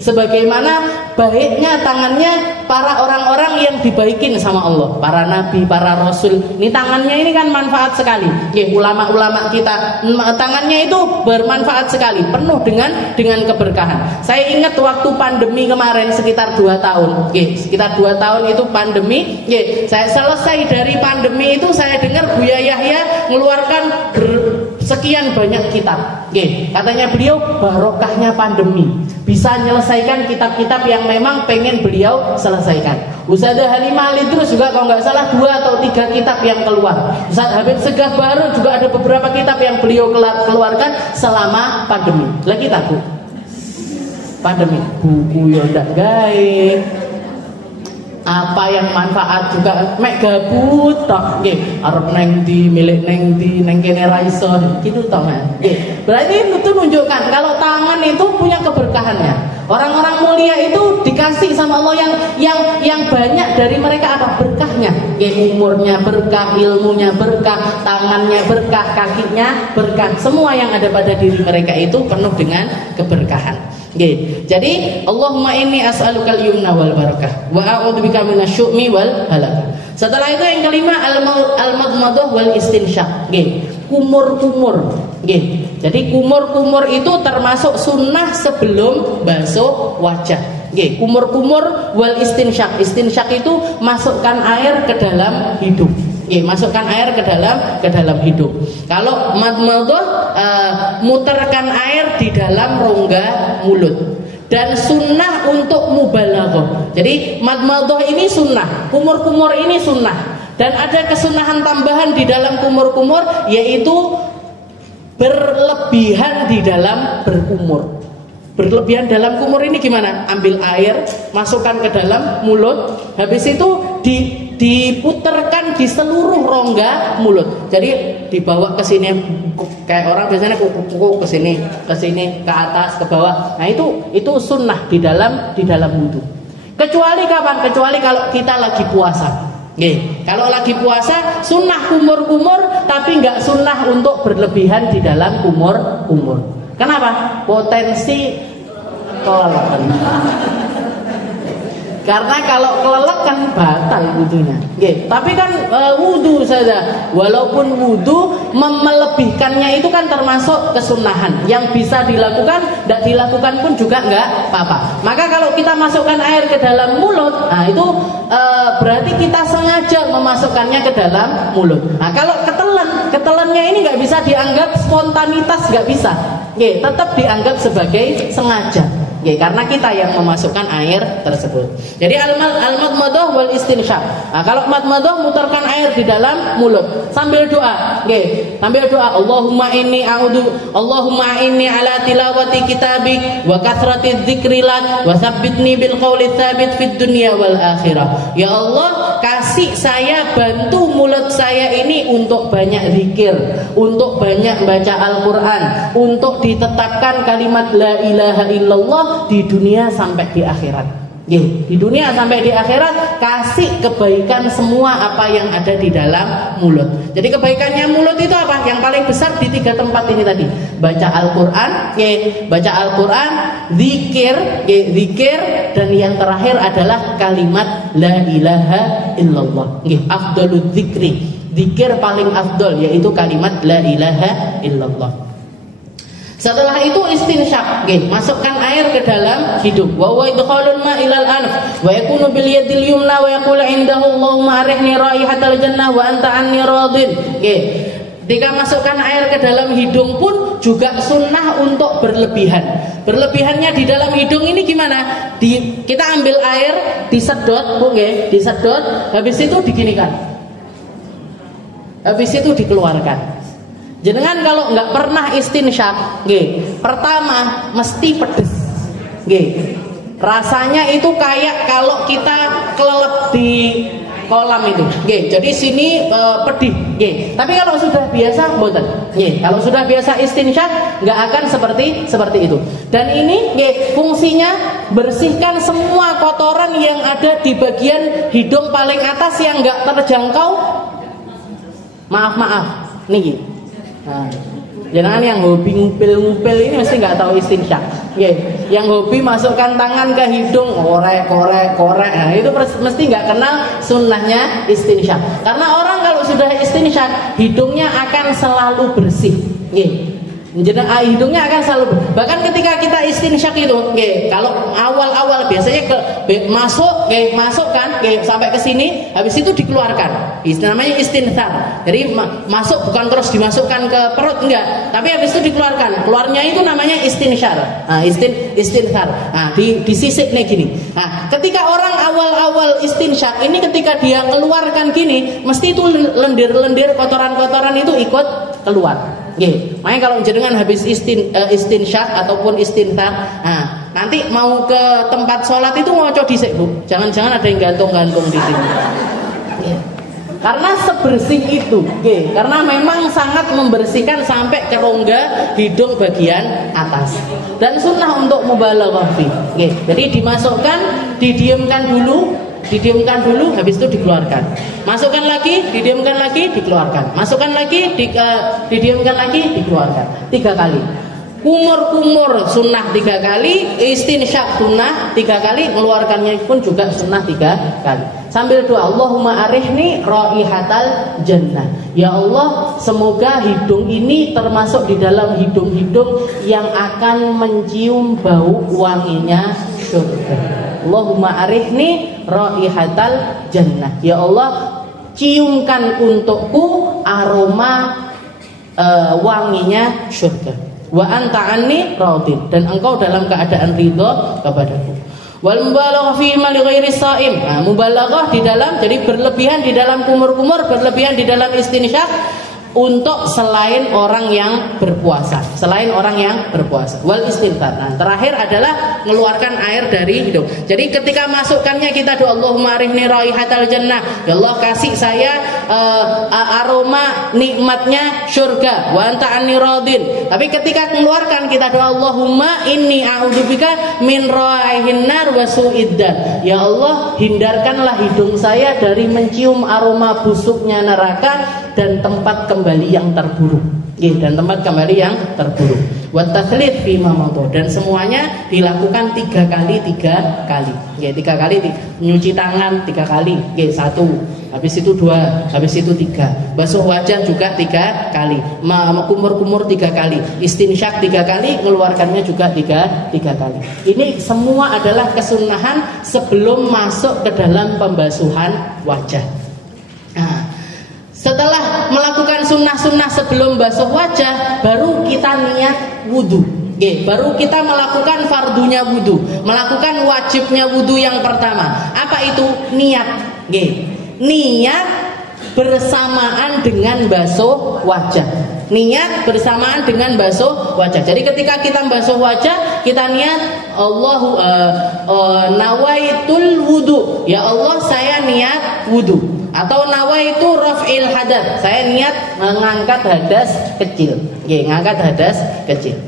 Sebagaimana baiknya tangannya para orang-orang yang dibaikin sama Allah, para nabi, para rasul. Ini tangannya ini kan manfaat sekali. Ulama-ulama kita tangannya itu bermanfaat sekali, penuh dengan keberkahan. Saya ingat waktu pandemi kemarin sekitar 2 tahun. Sekitar 2 tahun itu pandemi. Saya selesai dari pandemi itu saya dengar Buya Yahya mengeluarkan sekian banyak kitab. Katanya beliau barokahnya pandemi, bisa menyelesaikan kitab-kitab yang memang pengen beliau selesaikan. Ustazah Halimah Al-Idrus juga kalau nggak salah 2 atau 3 kitab yang keluar. Ustaz Habib Segaf Baru juga ada beberapa kitab yang beliau keluarkan selama pandemi. Lagi takut pandemi buku ya ndak gawe, apa yang manfaat juga mek gabut tok nggih, arep neng di milik neng di neng kene ra iso gitu tok nggih. Berarti itu menunjukkan kalau tangan itu punya keberkahannya. Orang-orang mulia itu dikasih sama Allah yang banyak dari mereka apa berkahnya. Umurnya berkah, ilmunya berkah, tangannya berkah, kakinya berkah. Semua yang ada pada diri mereka itu penuh dengan keberkahan. Jadi Allahumma inni as'alukal yumna wal barakah wa a'udzubika minasyu'mi wal halakah. Setelah itu yang kelima al-madmadah wal istinsyaq. Kumur-kumur. Jadi kumur-kumur itu termasuk sunnah sebelum basuh wajah. Kumur-kumur wal istinsyaq. Istinsyaq itu masukkan air ke dalam hidung. Masukkan air ke dalam hidung. Kalau madmadah muterkan air di dalam rongga mulut. Dan sunnah untuk mubalaghah. Jadi madmadah ini sunnah, kumur-kumur ini sunnah. Dan ada kesunahan tambahan di dalam kumur-kumur, yaitu berlebihan di dalam berkumur. Berlebihan dalam kumur ini gimana? Ambil air, masukkan ke dalam mulut, habis itu diputerkan di seluruh rongga mulut. Jadi dibawa ke sini, kayak orang biasanya kuku ke sini, ke atas, ke bawah. Nah itu sunnah di dalam wudu. Kecuali kapan? Kecuali kalau kita lagi puasa. Kalau lagi puasa sunnah kumur-kumur, tapi nggak sunnah untuk berlebihan di dalam kumur-kumur. Kenapa? Potensi kelelahan. Karena kalau kelelek kan batal wudunya. Tapi kan wudu saja. Walaupun wudu melebihkannya itu kan termasuk kesunahan yang bisa dilakukan, tidak dilakukan pun juga nggak apa-apa. Maka kalau kita masukkan air ke dalam mulut, nah itu berarti kita sengaja memasukkannya ke dalam mulut. Nah kalau ketelannya ini nggak bisa dianggap spontanitas, nggak bisa. Tetap dianggap sebagai sengaja. Karena kita yang memasukkan air tersebut. Jadi al-madmadah wal istinsyaq. Nah, kalau madmadah mutarkan air di dalam mulut sambil doa. Sambil doa, Allahumma inni ala tilawati kitabik wa kathrati dzikri lak wa tsabbitni bil qawli tsabit fid dunya wal akhirah. Ya Allah, kasih saya, bantu mulut saya ini untuk banyak zikir, untuk banyak baca Al-Qur'an, untuk ditetapkan kalimat la ilaha illallah di dunia sampai di akhirat. Di dunia sampai di akhirat, kasih kebaikan semua apa yang ada di dalam mulut. Jadi kebaikannya mulut itu apa? Yang paling besar di 3 tempat ini tadi. Baca Al-Qur'an, baca Al-Qur'an, zikir, dan yang terakhir adalah kalimat la ilaha illallah. Afdalul zikri. Zikir paling afdal yaitu kalimat la ilaha illallah. Setelah itu istinsyak, masukkan air ke dalam hidung. Wa huwa idkhalul ma' ilal anf wa yakunu bil yadil yumna wa yaqulu indahu Allahumma arihni raihatal jannah wa anta anni radin. Ketika masukkan air ke dalam hidung pun juga sunnah untuk berlebihan. Berlebihannya di dalam hidung ini gimana? Kita ambil air, disedot, disedot, habis itu diginikan. Habis itu dikeluarkan. Jenengan kalau nggak pernah istinsyak, pertama mesti pedes, rasanya itu kayak kalau kita kelelep di kolam itu, jadi sini pedih, tapi kalau sudah biasa, boten, kalau sudah biasa istinsyak nggak akan seperti itu. Dan ini, fungsinya bersihkan semua kotoran yang ada di bagian hidung paling atas yang nggak terjangkau. Maaf, nih. Nah, jangan yang hobi ngupil ini mesti nggak tahu istinsyak. Yang hobi masukkan tangan ke hidung, korek. Nah, itu mesti nggak kenal sunnahnya istinsyak. Karena orang kalau sudah istinsyak, hidungnya akan selalu bersih. Hidungnya akan selalu bahkan ketika kita istinsyak itu, kalau awal-awal biasanya masukkan sampai ke sini, habis itu dikeluarkan. Namanya istinsar. Jadi masuk bukan terus dimasukkan ke perut, enggak, tapi habis itu dikeluarkan. Keluarnya itu namanya istinsyar. Nah, istinsar. Nah, disisik nih gini. Nah, ketika orang awal-awal istinsyak ini, ketika dia keluarkan gini, mesti itu lendir-lendir kotoran-kotoran itu ikut keluar. Makanya kalau jenengan habis istinsyak ataupun istinsar, nah, nanti mau ke tempat sholat itu ngoco dhisik, Bu. Jangan-jangan ada yang gantung-gantung di sini. Karena sebersih itu, karena memang sangat membersihkan sampai ke rongga hidung bagian atas. Dan sunnah untuk mubalaghah fi. Jadi dimasukkan, didiamkan dulu, habis itu dikeluarkan. Masukkan lagi, didiamkan lagi, dikeluarkan. Masukkan lagi, didiamkan lagi, dikeluarkan. 3 kali. Kumur sunnah 3 kali, istinsyak sunnah 3 kali, mengeluarkannya pun juga sunnah 3 kali. Sambil doa, Allahumma arihni raihatal jannah. Ya Allah, semoga hidung ini termasuk di dalam hidung-hidung yang akan mencium bau wanginya surga. Allahumma arihni raihatal jannah. Ya Allah, ciumkan untukku aroma wanginya surga. Wa anta anni radin, dan engkau dalam keadaan ridha kepadaku. Wal mubalaghah fi ma li ghairi shaim. Nah, mubalaghah di dalam, jadi berlebihan di dalam kumur-kumur, berlebihan di dalam istinsyak untuk selain orang yang berpuasa, wal istinthar. Nah, terakhir adalah mengeluarkan air dari hidung. Jadi ketika masukkannya kita doa Allahumma arihni raihatal jannah, ya Allah kasih saya aroma nikmatnya surga, wa anta anni radin. Tapi ketika mengeluarkan kita doa Allahumma inni a'udzubika min raihin nar wa su'iddar. Ya Allah, hindarkanlah hidung saya dari mencium aroma busuknya neraka dan tempat kembali yang terburuk. Wa tathlith fi ma madha, dan semuanya dilakukan 3 kali. 3 kali nyuci tangan 3 kali. 1, habis itu 2, habis itu 3. Basuh wajah juga 3 kali. Kumur-kumur 3 kali. Istinsyak 3 kali, mengeluarkannya juga 3 kali. Ini semua adalah kesunahan sebelum masuk ke dalam pembasuhan wajah. Nah, setelah melakukan sunnah-sunnah sebelum basuh wajah, baru kita niat wudhu. Baru kita melakukan fardunya wudhu, melakukan wajibnya wudhu yang pertama. Apa itu? Niat. Niat bersamaan dengan basuh wajah. Niat bersamaan dengan basuh wajah. Jadi ketika kita basuh wajah, kita niat nawaitul wudhu. Ya Allah, saya niat wudhu. Atau nawaitu raf'il hadas, saya niat mengangkat hadas kecil. Ngangkat hadas kecil.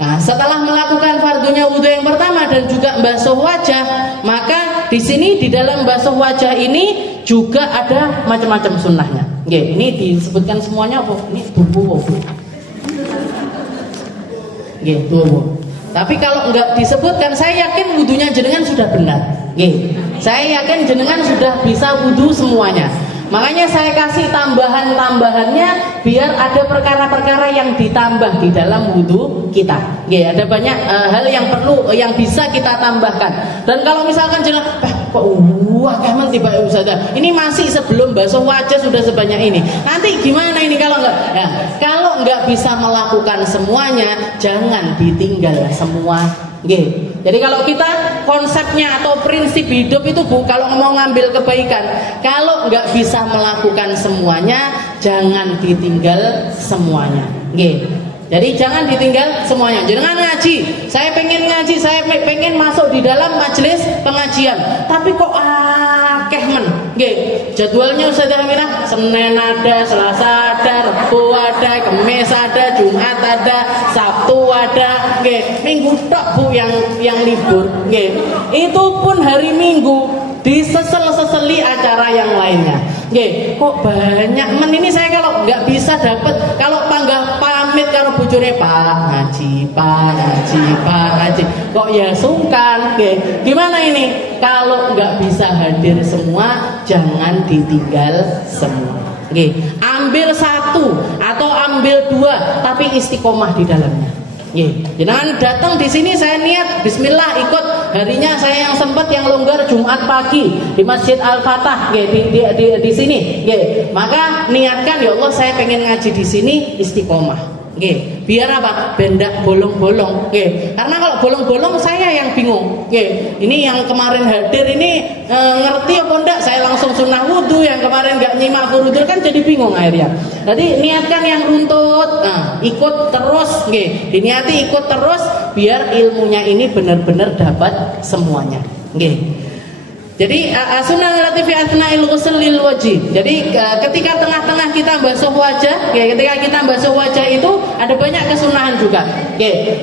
Nah, setelah melakukan fardunya wudhu yang pertama dan juga basuh wajah, maka di sini di dalam basuh wajah ini juga ada macam-macam sunnahnya. Ini disebutkan semuanya apa? Ini tubuh. Tubuh. Tapi kalau enggak disebutkan, saya yakin wudhunya jenengan sudah benar. Saya yakin jenengan sudah bisa wudhu semuanya. Makanya saya kasih tambahan-tambahannya biar ada perkara-perkara yang ditambah di dalam wudhu kita. Nggih, ada banyak hal yang perlu yang bisa kita tambahkan. Dan kalau misalkan jangan kok kemen tiba Ustazah. Ini masih sebelum basuh wajah sudah sebanyak ini. Nanti gimana ini kalau enggak? Ya, kalau enggak bisa melakukan semuanya, jangan ditinggal semua. Nggih. Jadi kalau kita konsepnya atau prinsip hidup itu kalau mau ngambil kebaikan, kalau nggak bisa melakukan semuanya, jangan ditinggal semuanya. Nggih. Jadi jangan ditinggal semuanya. Jangan ngaji. Saya pengen ngaji, saya pengen masuk di dalam majelis pengajian. Tapi kok akeh men. Nggih. Jadwalnya Ustazah Aminah, Senin ada, Selasa ada, Rabu ada, Kamis ada, Jumat ada, Sabtu ada. Nggih. Minggu tok Bu yang libur. Nggih. Itu pun hari Minggu disesel-seseli acara yang lainnya. Nggih, kok banyak men ini saya kalau nggak bisa dapat kalau panggah pamit karo bojone Pak ngaji. Kok ya sungkan. Nggih. Gimana ini? Kalau nggak bisa hadir semua, jangan ditinggal semua. Nggih. Ambil satu atau ambil dua tapi istiqomah di dalamnya. Jangan datang di sini saya niat bismillah ikut harinya saya yang sempat yang longgar Jumat pagi di Masjid Al-Fatah di sini. Maka niatkan ya Allah saya pengen ngaji di sini istiqomah. Biar apa? Bendak bolong-bolong. Karena kalau bolong-bolong saya yang bingung. Ini yang kemarin hadir ini ngerti apa enggak? Saya langsung sunnah wudhu, yang kemarin nggak nyimak furudul kan jadi bingung akhirnya. Jadi niatkan yang runtut, ikut terus. Diniati ikut terus biar ilmunya ini benar-benar dapat semuanya. Jadi sunnah latifi asna'il ghusl lil wajhi. Jadi ketika tengah-tengah kita basuh wajah, ketika kita basuh wajah itu ada banyak kesunahan juga.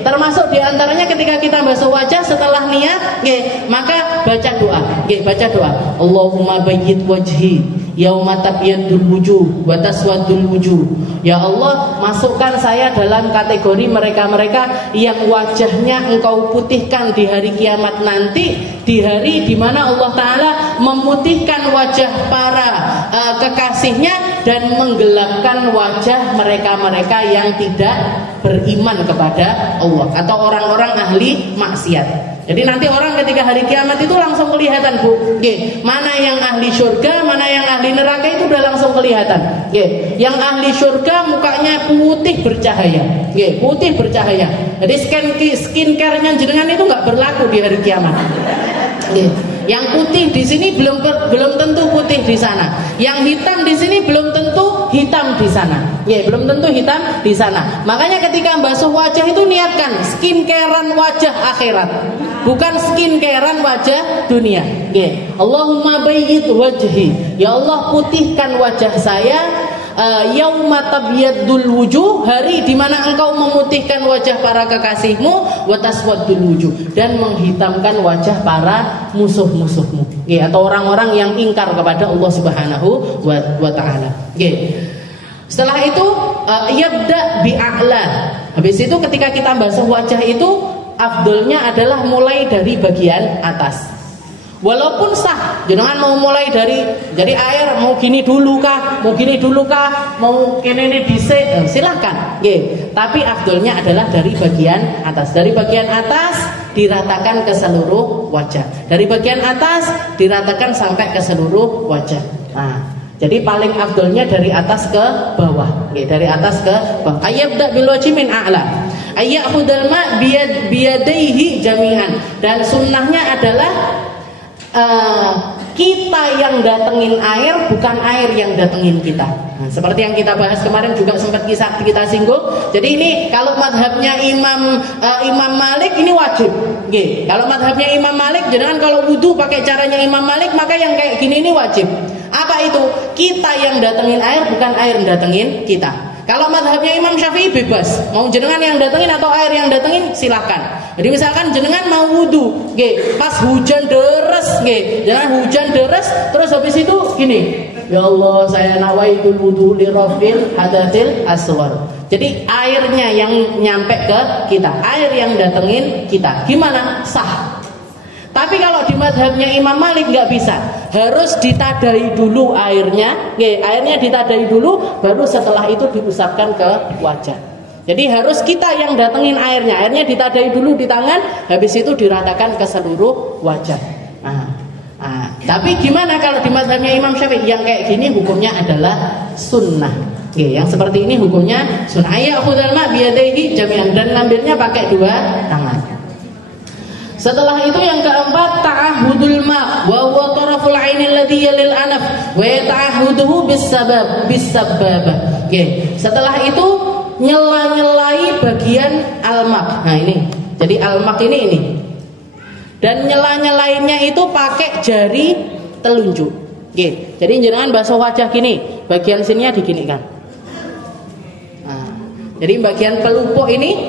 Termasuk diantaranya ketika kita basuh wajah setelah niat, maka baca doa. Baca doa. Allahumma bayyid wajhi yauma tabyadul wujuh wa taswadul wujuh. Ya Allah, masukkan saya dalam kategori mereka-mereka yang wajahnya Engkau putihkan di hari kiamat nanti, di hari di mana Allah Ta'ala memutihkan wajah para kekasihnya dan menggelapkan wajah mereka-mereka yang tidak beriman kepada Allah atau orang-orang ahli maksiat. Jadi nanti orang ketika hari kiamat itu langsung kelihatan Bu. Mana yang ahli surga, mana yang ahli neraka itu udah langsung kelihatan. Yang ahli surga mukanya putih bercahaya. Putih bercahaya. Jadi skincare-nya jenengan itu nggak berlaku di hari kiamat. Yang putih di sini belum tentu putih di sana. Yang hitam di sini belum tentu hitam di sana. Belum tentu hitam di sana. Makanya ketika basuh wajah itu niatkan skincarean wajah akhirat, bukan skincarean wajah dunia. Allahumma bayyid wajhi. Ya Allah, putihkan wajah saya. Yauma tabyadul wujuh, hari di mana Engkau memutihkan wajah para kekasihmu, wa taswaddul wujuh, dan menghitamkan wajah para musuh-musuhmu, atau orang-orang yang ingkar kepada Allah Subhanahu wa taala. Setelah itu yabda bi'a'la. Habis itu ketika kita basuh wajah itu afdolnya adalah mulai dari bagian atas. Walaupun sah, jangan mau mulai dari air mau gini dulu kah, mau ini dhisik, silakan. Tapi afdolnya adalah dari bagian atas. Dari bagian atas diratakan ke seluruh wajah. Dari bagian atas diratakan sampai ke seluruh wajah. Jadi paling afdolnya dari atas ke bawah. Dari atas ke bawah. Ayyabda bil wajhi min a'la. Ayyakhudal ma biyadaihi jami'an. Dan sunnahnya adalah kita yang datengin air, bukan air yang datengin kita. Seperti yang kita bahas kemarin juga sempat kita singgung. Jadi ini kalau madhabnya Imam Malik ini wajib. Kalau madhabnya Imam Malik, jangan kalau wudu pakai caranya Imam Malik, maka yang kayak gini ini wajib. Apa itu? Kita yang datengin air, bukan air yang datengin kita. Kalau madhabnya Imam Syafi'i bebas, mau jenengan yang datengin atau air yang datengin silahkan. Jadi misalkan jenengan mau wudu, pas hujan deres, jangan hujan deres, terus habis itu gini, ya Allah saya nawaitul wudu li rafil hadatsil aswar. Jadi airnya yang nyampe ke kita, air yang datengin kita, gimana? Sah. Tapi kalau di di madhabnya Imam Malik nggak bisa, harus ditadai dulu airnya, airnya ditadai dulu, baru setelah itu diusapkan ke wajah. Jadi harus kita yang datengin airnya ditadai dulu di tangan, habis itu diratakan ke seluruh wajah. Tapi gimana kalau di mazhabnya Imam Syafi'i? Yang kayak gini hukumnya adalah sunnah. Yang seperti ini hukumnya sunnah. Ya'khudhal ma' biyadaihi jami'an, dan ngambilnya pakai dua tangan. Setelah itu yang keempat, ta'ahudul ma' wa huwa taraful 'aini alladhi yalil anaf wa ta'ahuduhu bis-sabab. Setelah itu nyela-nyelai bagian almak. Nah ini, jadi almak ini. Dan nyela-nyelainnya itu pakai jari telunjuk. Jadi jangan basuh wajah gini, bagian sininya diginikan. Jadi bagian pelupuk ini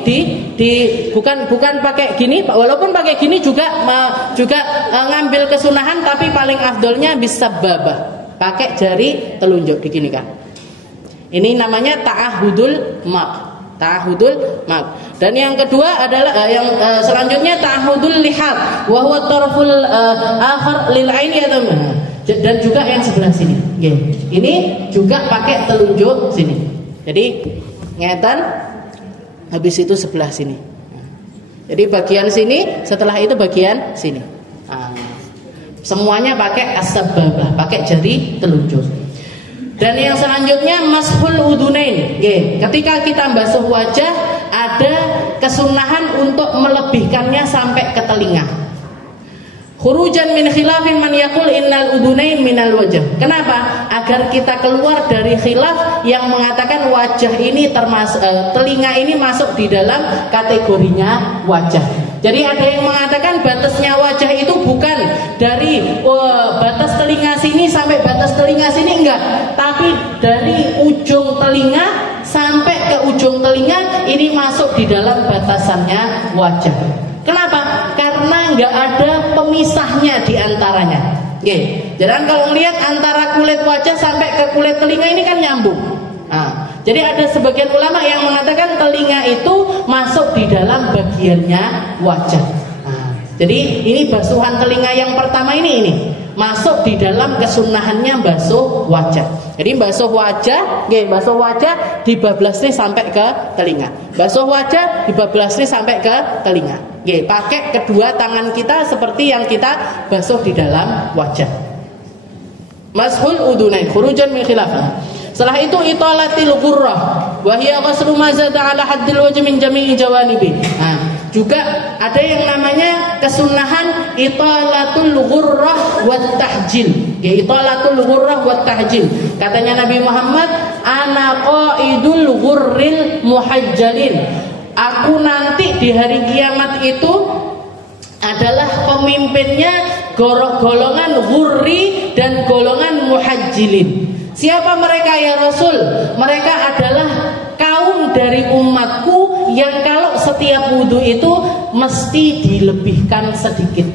bukan pakai gini, walaupun pakai gini juga ngambil kesunahan, tapi paling afdolnya bisababah, pakai jari telunjuk diginikan. Ini namanya ta'ahudul ma'. Dan yang kedua adalah selanjutnya ta'ahudul lihat, wa huwa tarful akhar lil aini, dan juga yang sebelah sini. Ini juga pakai telunjuk sini. Jadi ngetan, habis itu sebelah sini. Jadi bagian sini, setelah itu bagian sini. Semuanya pakai as-sababah, pakai jari telunjuk. Dan yang selanjutnya mashul udunain. Ketika kita basuh wajah, ada kesunahan untuk melebihkannya sampai ke telinga. Khurujan min khilafin man yaqul innal udunain minal wajah. Kenapa? Agar kita keluar dari khilaf yang mengatakan wajah ini termasuk telinga ini masuk di dalam kategorinya wajah. Jadi ada yang mengatakan batasnya wajah itu bukan dari batas telinga sini sampai batas telinga sini, enggak, tapi dari ujung telinga sampai ke ujung telinga ini masuk di dalam batasannya wajah. Kenapa? Karena enggak ada pemisahnya di antaranya. Jadi kalau melihat antara kulit wajah sampai ke kulit telinga ini kan nyambung. Jadi ada sebagian ulama yang mengatakan telinga itu masuk di dalam bagiannya wajah. Jadi ini basuhan telinga yang pertama ini masuk di dalam kesunahannya basuh wajah. Jadi basuh wajah dibablasnya sampai ke telinga. Basuh wajah dibablasnya sampai ke telinga. Pakai kedua tangan kita seperti yang kita basuh di dalam wajah. Mashul udunain khurujan min khilafah. Setelah itu italatil ghurrah wa hiya qasru ma zada ala haddil wajh min jami'i jawanibi. Juga ada yang namanya kesunahan italatul ghurrah wat tahjil. Italatul ghurrah wat tahjil. Katanya Nabi Muhammad, ana qaidul ghurril muhajjalin. Aku nanti di hari kiamat itu adalah pemimpinnya golongan ghurri dan golongan muhajjilin. Siapa mereka ya Rasul? Mereka adalah kaum dari umatku yang kalau setiap wudu itu mesti dilebihkan sedikit.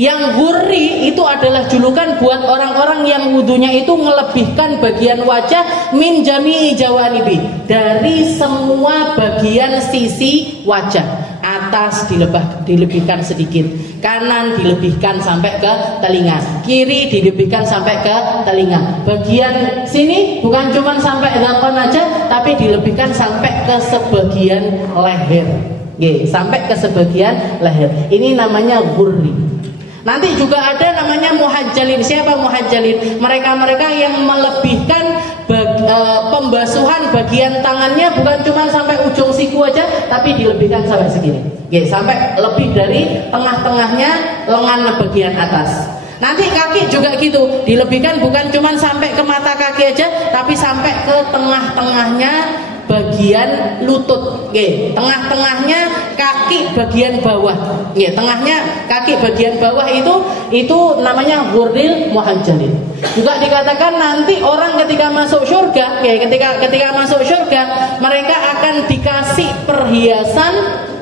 Yang ghurri itu adalah julukan buat orang-orang yang wudunya itu melebihkan bagian wajah min jami'i jawanibi, dari semua bagian sisi wajah. Atas dilebihkan sedikit, kanan dilebihkan sampai ke telinga, kiri dilebihkan sampai ke telinga. Bagian sini bukan cuma sampai dhaqan aja, tapi dilebihkan sampai ke sebagian leher. Sampai ke sebagian leher. Ini namanya ghurri. Nanti juga ada namanya muhajjalin. Siapa muhajjalin? Mereka-mereka yang melebihkan pembasuhan bagian tangannya bukan cuma sampai ujung siku aja, tapi dilebihkan sampai segini. Sampai lebih dari tengah-tengahnya lengan bagian atas. Nanti kaki juga gitu, dilebihkan bukan cuma sampai ke mata kaki aja, tapi sampai ke tengah-tengahnya bagian lutut, tengah-tengahnya kaki bagian bawah, tengahnya kaki bagian bawah itu namanya ghurril muhajjalin. Juga dikatakan nanti orang ketika masuk surga, ketika masuk surga mereka akan dikasih perhiasan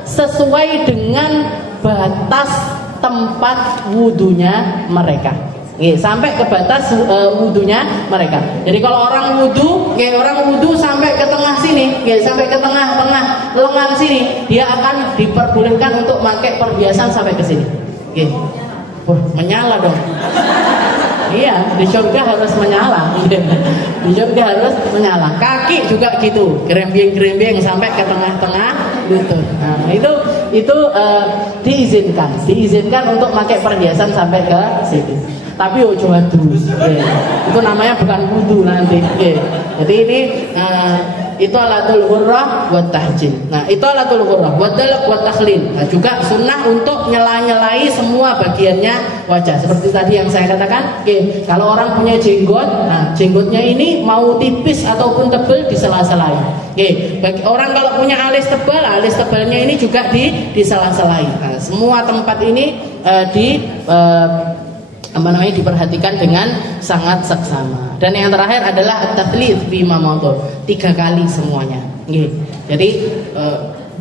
sesuai dengan batas tempat wudunya mereka. Sampai ke batas wudunya mereka. Jadi kalau orang wudu sampai ke tengah sini, sampai ke tengah lengan sini, dia akan diperbolehkan untuk pakai perhiasan sampai ke sini. Nggih. Menyala dong. Iya, di surga harus menyala. Di surga harus menyala. Kaki juga gitu, gerembeng-gerembeng sampai ke tengah-tengah lutut. Nah, itu diizinkan untuk pakai perhiasan sampai ke situ. Tapi ojo adus. Itu namanya bukan wudu nanti. Jadi ini itu alatul ghurrah wa tahjil. Nah, itu alatul ghurrah wa dalq wa takhlil. Nah, juga sunnah untuk nyela-nyelai semua bagiannya wajah. Seperti tadi yang saya katakan, kalau orang punya jenggot, nah jenggotnya ini mau tipis ataupun tebal disela-selai. Bagi orang kalau punya alis tebalnya ini juga disela-selai. Nah, semua tempat ini diperhatikan dengan sangat seksama. Dan yang terakhir adalah at-tathlith fi mamadhah, 3 kali semuanya. Jadi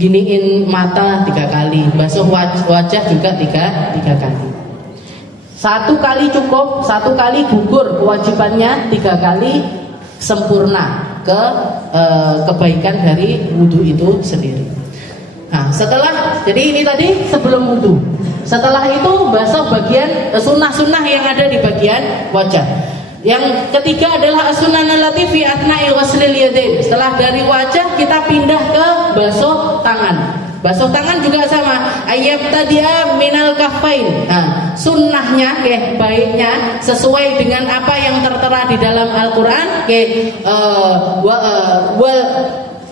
giniin mata 3 kali, basuh wajah juga 3 kali. 1 kali cukup, 1 kali gugur kewajibannya, 3 kali sempurna kebaikan dari wudu itu sendiri. Nah, jadi ini tadi sebelum wudu. Setelah itu basuh bagian sunnah-sunnah yang ada di bagian wajah. Yang ketiga adalah as-sunan allati fi athna'il ghuslil yadain. Setelah dari wajah kita pindah ke basuh tangan. Basuh tangan juga sama. Ayyabtadi'a minal kaffain. Nah, sunnahnya baiknya sesuai dengan apa yang tertera di dalam Al-Qur'an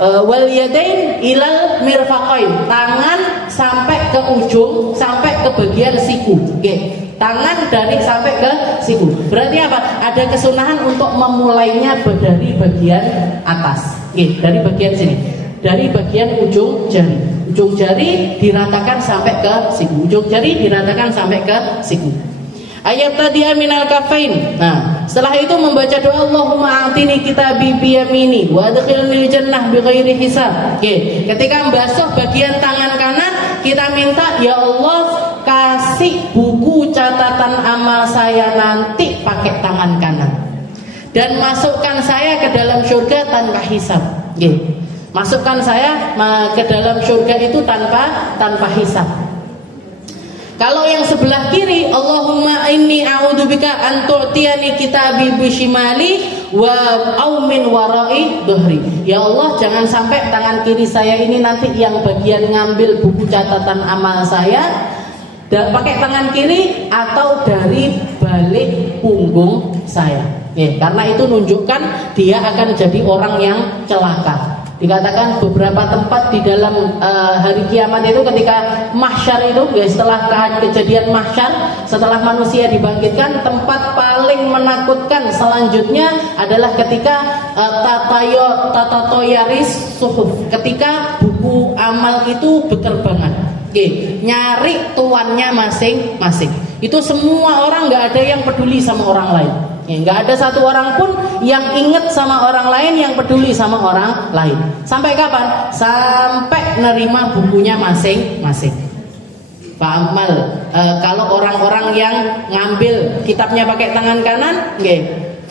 wal yadain ilal mirfaqain, tangan sampai ke ujung, sampai ke bagian siku. Tangan dari sampai ke siku. Berarti apa? Ada kesunahan untuk memulainya dari bagian atas. Dari bagian sini. Dari bagian ujung jari. Ujung jari diratakan sampai ke siku. Ujung jari diratakan sampai ke siku. Ayat tadi minal kafain. Nah, setelah itu membaca doa Allahumma a'tini kitabi biyamini wa adkhilnil jannah bighairi hisab. Ketika membasuh bagian tangan kanan, kita minta ya Allah kasih buku catatan amal saya nanti pakai tangan kanan. Dan masukkan saya ke dalam surga tanpa hisab. Masukkan saya ke dalam surga itu tanpa hisab. Kalau yang sebelah kiri, Allahumma inni a'udzubika an tu'tiyani kitabi bishimali wa au min wara'i dhuhri. Ya Allah, jangan sampai tangan kiri saya ini nanti yang bagian ngambil buku catatan amal saya dan pakai tangan kiri atau dari balik punggung saya. Karena itu menunjukkan dia akan jadi orang yang celaka. Dikatakan beberapa tempat di dalam hari kiamat itu ketika mahsyar itu, setelah kejadian mahsyar, setelah manusia dibangkitkan, tempat paling menakutkan selanjutnya adalah ketika tatatoyaris suhuf, ketika buku amal itu beterbangan, nyari tuannya masing-masing. Itu semua orang, nggak ada yang peduli sama orang lain. Nggak ada satu orang pun yang inget sama orang lain, yang peduli sama orang lain. Sampai kapan? Sampai nerima bukunya masing-masing. Pak Amal, kalau orang-orang yang ngambil kitabnya pakai tangan kanan,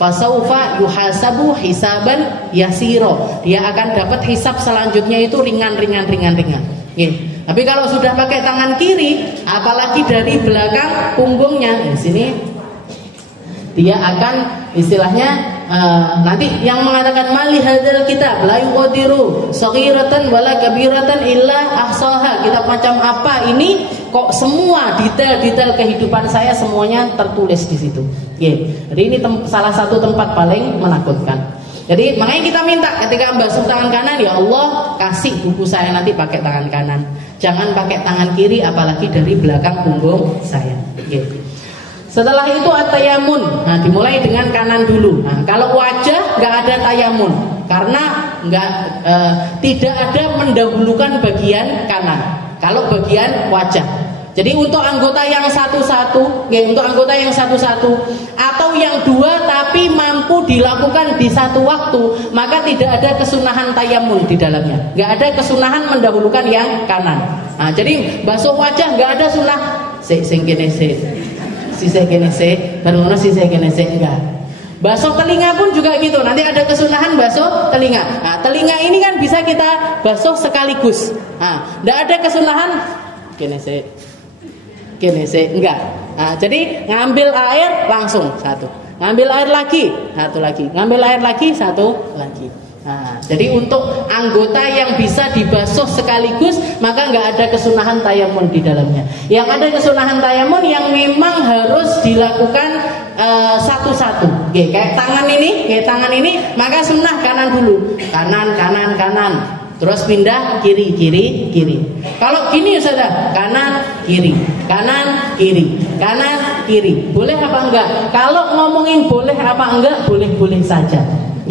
fasaufa yuhasabu hisaban yasiro. Dia akan dapat hisab selanjutnya itu ringan. Tapi kalau sudah pakai tangan kiri, apalagi dari belakang punggungnya, di sini dia akan istilahnya nanti yang mengatakan mali hadzal kitab la yuqadiru saghiratan wala kabiratan illa ahsaha. Kitab macam apa ini, kok semua detail-detail kehidupan saya semuanya tertulis di situ. Jadi ini salah satu tempat paling menakutkan. Jadi makanya kita minta ketika membasuh tangan kanan, ya Allah kasih buku saya nanti pakai tangan kanan, jangan pakai tangan kiri apalagi dari belakang punggung saya. Setelah itu at-tayamun. Nah, dimulai dengan kanan dulu. Nah, kalau wajah nggak ada tayamun karena tidak ada mendahulukan bagian kanan. Kalau bagian wajah. Jadi untuk anggota yang satu-satu, atau yang dua tapi mampu dilakukan di satu waktu, maka tidak ada kesunahan tayamun di dalamnya. Nggak ada kesunahan mendahulukan yang kanan. Nah, jadi basuh wajah nggak ada sunah. Sisa enggak. Basuh telinga pun juga gitu. Nanti ada kesunahan basuh telinga. Nah, telinga ini kan bisa kita basuh sekaligus. Nah, enggak ada kesunahan Gini sih, enggak. Nah, jadi ngambil air langsung satu, ngambil air lagi satu lagi, ngambil air lagi satu lagi. Nah, jadi untuk anggota yang bisa dibasuh sekaligus maka nggak ada kesunahan tayamun di dalamnya. Yang ada kesunahan tayamun yang memang harus dilakukan satu-satu. Kayak tangan ini, maka sunnah kanan dulu, kanan, terus pindah kiri. Kalau gini saudara, kanan kiri, boleh apa enggak? Kalau ngomongin boleh apa enggak, boleh saja.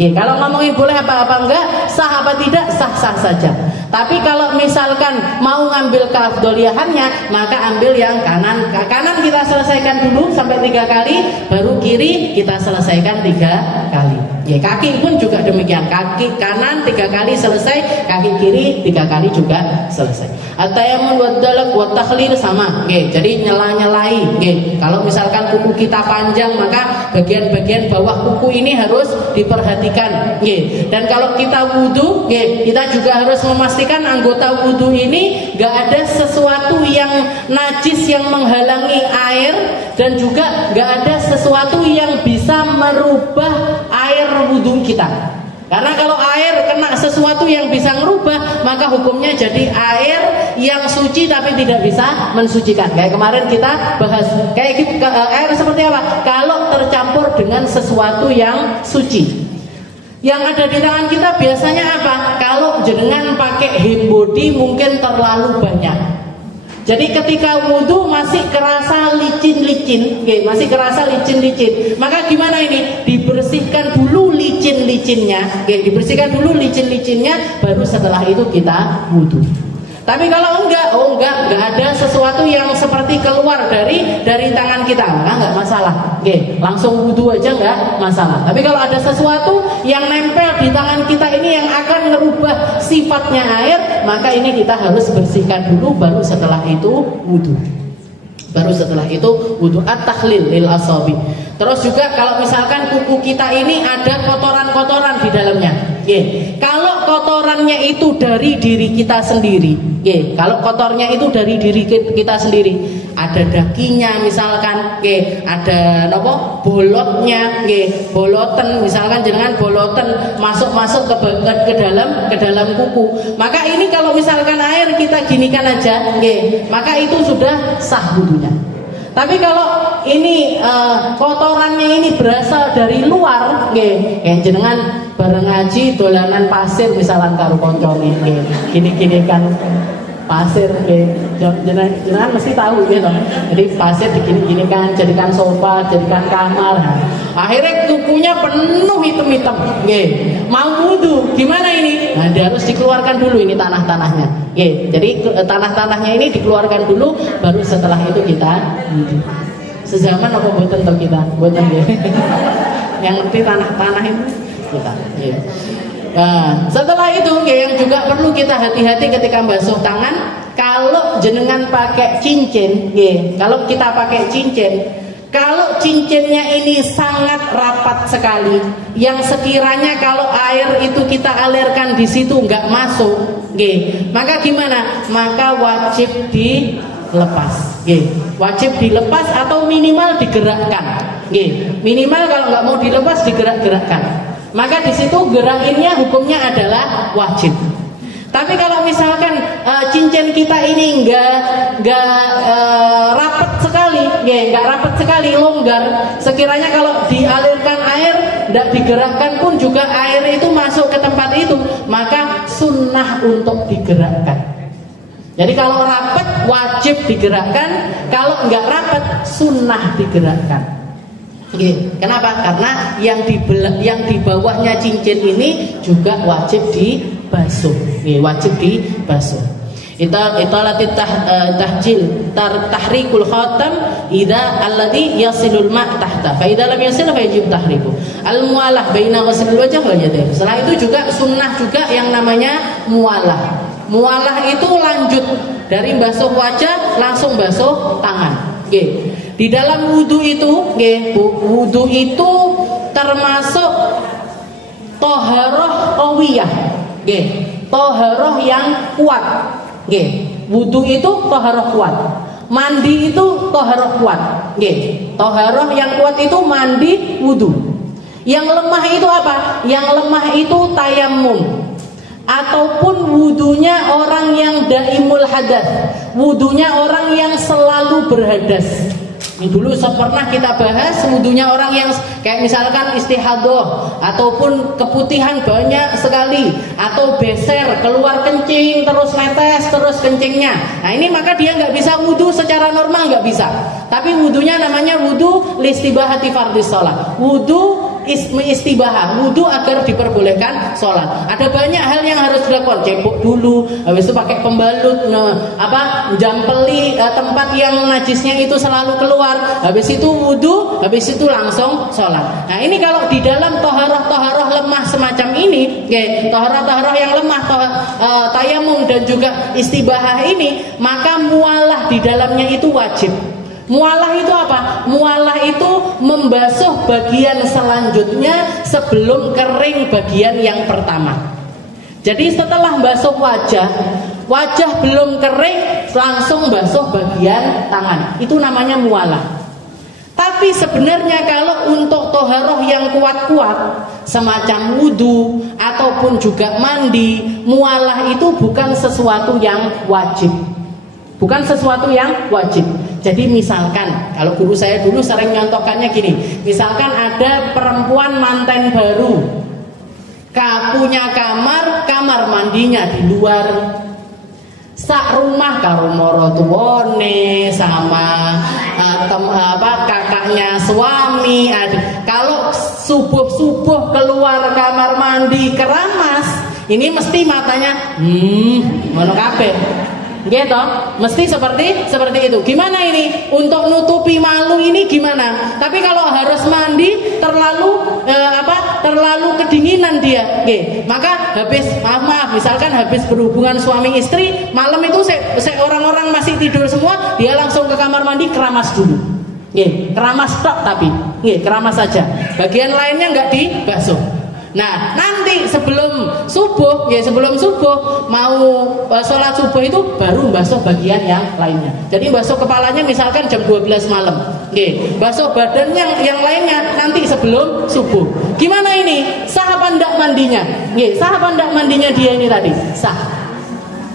Kalau ngomongin boleh apa enggak, sah apa tidak, sah saja. Tapi kalau misalkan mau ngambil keafdoliahannya, maka ambil yang kanan. Kanan kita selesaikan dulu sampai 3 kali, baru kiri kita selesaikan 3 kali. Kaki pun juga demikian. Kaki kanan 3 kali selesai, kaki kiri 3 kali juga selesai. At-tayammum wad-dalak wat-takhlil sama. Jadi nyela-nyelai. Kalau misalkan kuku kita panjang, maka bagian-bagian bawah kuku ini harus diperhatikan. Dan kalau kita wudu, kita juga harus memastikan anggota wudu ini gak ada sesuatu yang najis yang menghalangi air, dan juga gak ada sesuatu yang bisa merubah air wudu kita. Karena kalau air kena sesuatu yang bisa merubah, maka hukumnya jadi air yang suci tapi tidak bisa mensucikan. Kayak kemarin kita bahas, air seperti apa? Kalau tercampur dengan sesuatu yang suci. Yang ada di tangan kita biasanya apa? Kalau jenengan pakai hand body mungkin terlalu banyak. Jadi ketika wudhu masih kerasa licin-licin, maka gimana ini? Dibersihkan dulu licin-licinnya, baru setelah itu kita wudhu. Tapi kalau enggak ada sesuatu yang seperti keluar dari tangan kita, maka enggak masalah. Langsung wudu aja enggak masalah. Tapi kalau ada sesuatu yang nempel di tangan kita ini yang akan merubah sifatnya air, maka ini kita harus bersihkan dulu, baru setelah itu wudu. At-takhlil lil asabi. Terus juga kalau misalkan kuku kita ini ada kotoran-kotoran di dalamnya. Kalau kotorannya itu dari diri kita sendiri, kalau kotornya itu dari diri kita sendiri, ada dakinya misalkan, ada bolotnya, boloten misalkan, jenengan boloten masuk ke dalam kuku, maka ini kalau misalkan air kita ginikan aja, maka itu sudah sah wudunya. Tapi kalau ini kotorannya ini berasal dari luar, jenengan bareng ngaji dolanan pasir misalkan karo koncone, gini kan pasir, jenengan mesti tahu gitu. Jadi pasir digini kan, jadikan sofa, jadikan kamar. Akhirnya kukunya penuh hitam-hitam. Mau wudu, gimana ini? Nah, dia harus dikeluarkan dulu ini tanah-tanahnya. Jadi tanah-tanahnya ini dikeluarkan dulu, baru setelah itu kita wudu. Sezaman apa boten toh kita? Boten ya. Yang ngerti tanah-tanah itu kita. Nah, setelah itu yang juga perlu kita hati-hati ketika basuh tangan, kalau jenengan pakai cincin, kalau kita pakai cincin, kalau cincinnya ini sangat rapat sekali, yang sekiranya kalau air itu kita alirkan di situ nggak masuk, maka gimana? Maka wajib dilepas, wajib dilepas atau minimal digerakkan, minimal kalau nggak mau dilepas digerak-gerakkan. Maka di situ gerakinnya hukumnya adalah wajib. Tapi kalau misalkan cincin kita ini nggak rapat sekali, longgar, sekiranya kalau dialirkan air, tidak digerakkan pun juga air itu masuk ke tempat itu, maka sunnah untuk digerakkan. Jadi kalau rapat wajib digerakkan, kalau nggak rapat sunnah digerakkan. Kenapa? Karena yang di bawahnya cincin ini juga wajib dibasuh. Wajib dibasuh. Italatit tahjil tahrikul khatam idza alladhi yasilul ma' tahta. Fa idza lam yasil fa yajib tahriku. Al-mualah baina ghuslil wajh wal yadayn. Setelah itu juga sunnah juga yang namanya mualah. Mualah itu lanjut dari basuh wajah langsung basuh tangan. Di dalam wudu itu, wudu itu termasuk toharoh qawiyah, toharoh yang kuat. Wudu itu toharoh kuat. Mandi itu toharoh kuat. Toharoh yang kuat itu mandi wudu. Yang lemah itu apa? Yang lemah itu tayamum, ataupun wudunya orang yang daimul hadas, wudunya orang yang selalu berhadas. Ini dulu pernah kita bahas wudunya orang yang kayak misalkan istihadah, ataupun keputihan banyak sekali, atau beser, keluar kencing, terus netes, terus kencingnya. Nah ini maka dia nggak bisa wudu secara normal, nggak bisa. Tapi wudunya namanya wudu listibahati fardhis shalah. Wudu istibahah, wudu agar diperbolehkan sholat. Ada banyak hal yang harus dilakukan. Cebok dulu, habis itu pakai pembalut, jampeli tempat yang najisnya itu selalu keluar. Habis itu wudu, habis itu langsung sholat. Nah ini kalau di dalam toharoh lemah semacam ini, toharoh yang lemah, tayamum dan juga istibahah ini, maka mualah di dalamnya itu wajib. Mualah itu apa? Mualah itu membasuh bagian selanjutnya sebelum kering bagian yang pertama. Jadi setelah basuh wajah belum kering, langsung basuh bagian tangan. Itu namanya mualah. Tapi sebenarnya kalau untuk toharoh yang kuat-kuat, semacam wudu ataupun juga mandi, mualah itu bukan sesuatu yang wajib. Bukan sesuatu yang wajib. Jadi misalkan, kalau guru saya dulu sering nyontokannya gini, misalkan ada perempuan manten baru, punya kamar mandinya di luar, sak rumah karo morotuone sama kakaknya suami. Kalau subuh keluar kamar mandi keramas, ini mesti matanya ngono kabeh. Gitu, mesti seperti itu. Gimana ini untuk nutupi malu ini gimana? Tapi kalau harus mandi terlalu kedinginan dia, maka maaf, misalkan habis berhubungan suami istri malam itu orang-orang masih tidur semua, dia langsung ke kamar mandi keramas dulu. Keramas tok tapi, keramas saja. Bagian lainnya nggak dibasuh. Nah nanti sebelum subuh mau sholat subuh itu baru basuh bagian yang lainnya. Jadi basuh kepalanya misalkan jam 12 malam, basuh badannya yang lainnya nanti sebelum subuh. Gimana ini? Sah apa ndak mandinya? Sah apa ndak mandinya dia ini tadi? Sah.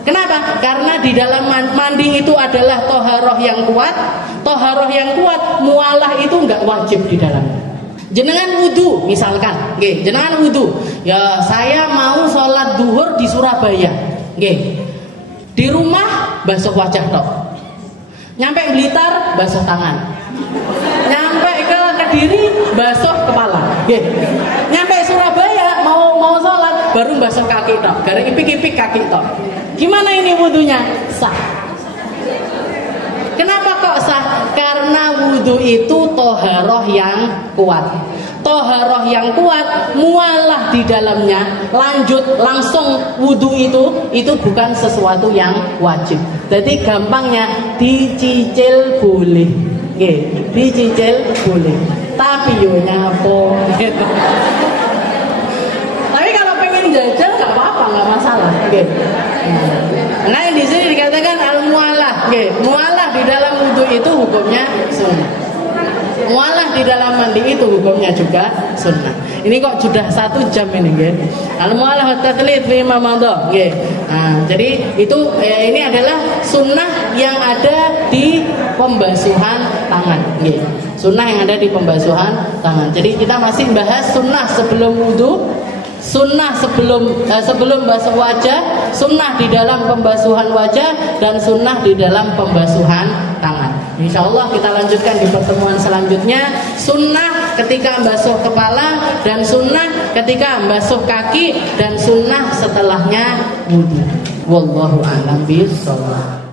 Kenapa? Karena di dalam mandi itu adalah toharoh yang kuat. Toharoh yang kuat, mualah itu nggak wajib di dalamnya. Jenengan wudu misalkan, jenengan wudu. Ya saya mau sholat duhur di Surabaya, di rumah basuh wajah tok. Nyampe Blitar basuh tangan. Nyampe ke Kediri basuh kepala. Nyampe Surabaya mau sholat baru basuh kaki tok. Gareng ipik-ipik kaki tok. Gimana ini wudunya? Sah. Kenapa kok sah? Karena wudu itu toharoh yang kuat. Toharoh yang kuat, mualah di dalamnya, lanjut langsung wudu itu bukan sesuatu yang wajib. Jadi gampangnya dicicil boleh, dicicil boleh. Tapi yo nyapo. Tapi kalau pengen jajal nggak apa-apa, nggak masalah. Nah di sini dikatakan al-mualah, mualah di dalam wudu itu hukumnya sunnah. Mualah di dalam mandi itu hukumnya juga sunnah. Ini kok sudah 1 jam ini, al-mualah wa tathlith fi ma madha. Jadi itu ini adalah sunnah yang ada di pembasuhan tangan. Sunnah yang ada di pembasuhan tangan. Jadi kita masih bahas sunnah sebelum wudu, sunnah sebelum basuh wajah, sunnah di dalam pembasuhan wajah, dan sunnah di dalam pembasuhan tangan. Insyaallah kita lanjutkan di pertemuan selanjutnya. Sunnah ketika basuh kepala, dan sunnah ketika basuh kaki, dan sunnah setelahnya wudu. Wallahu a'lam bishawab.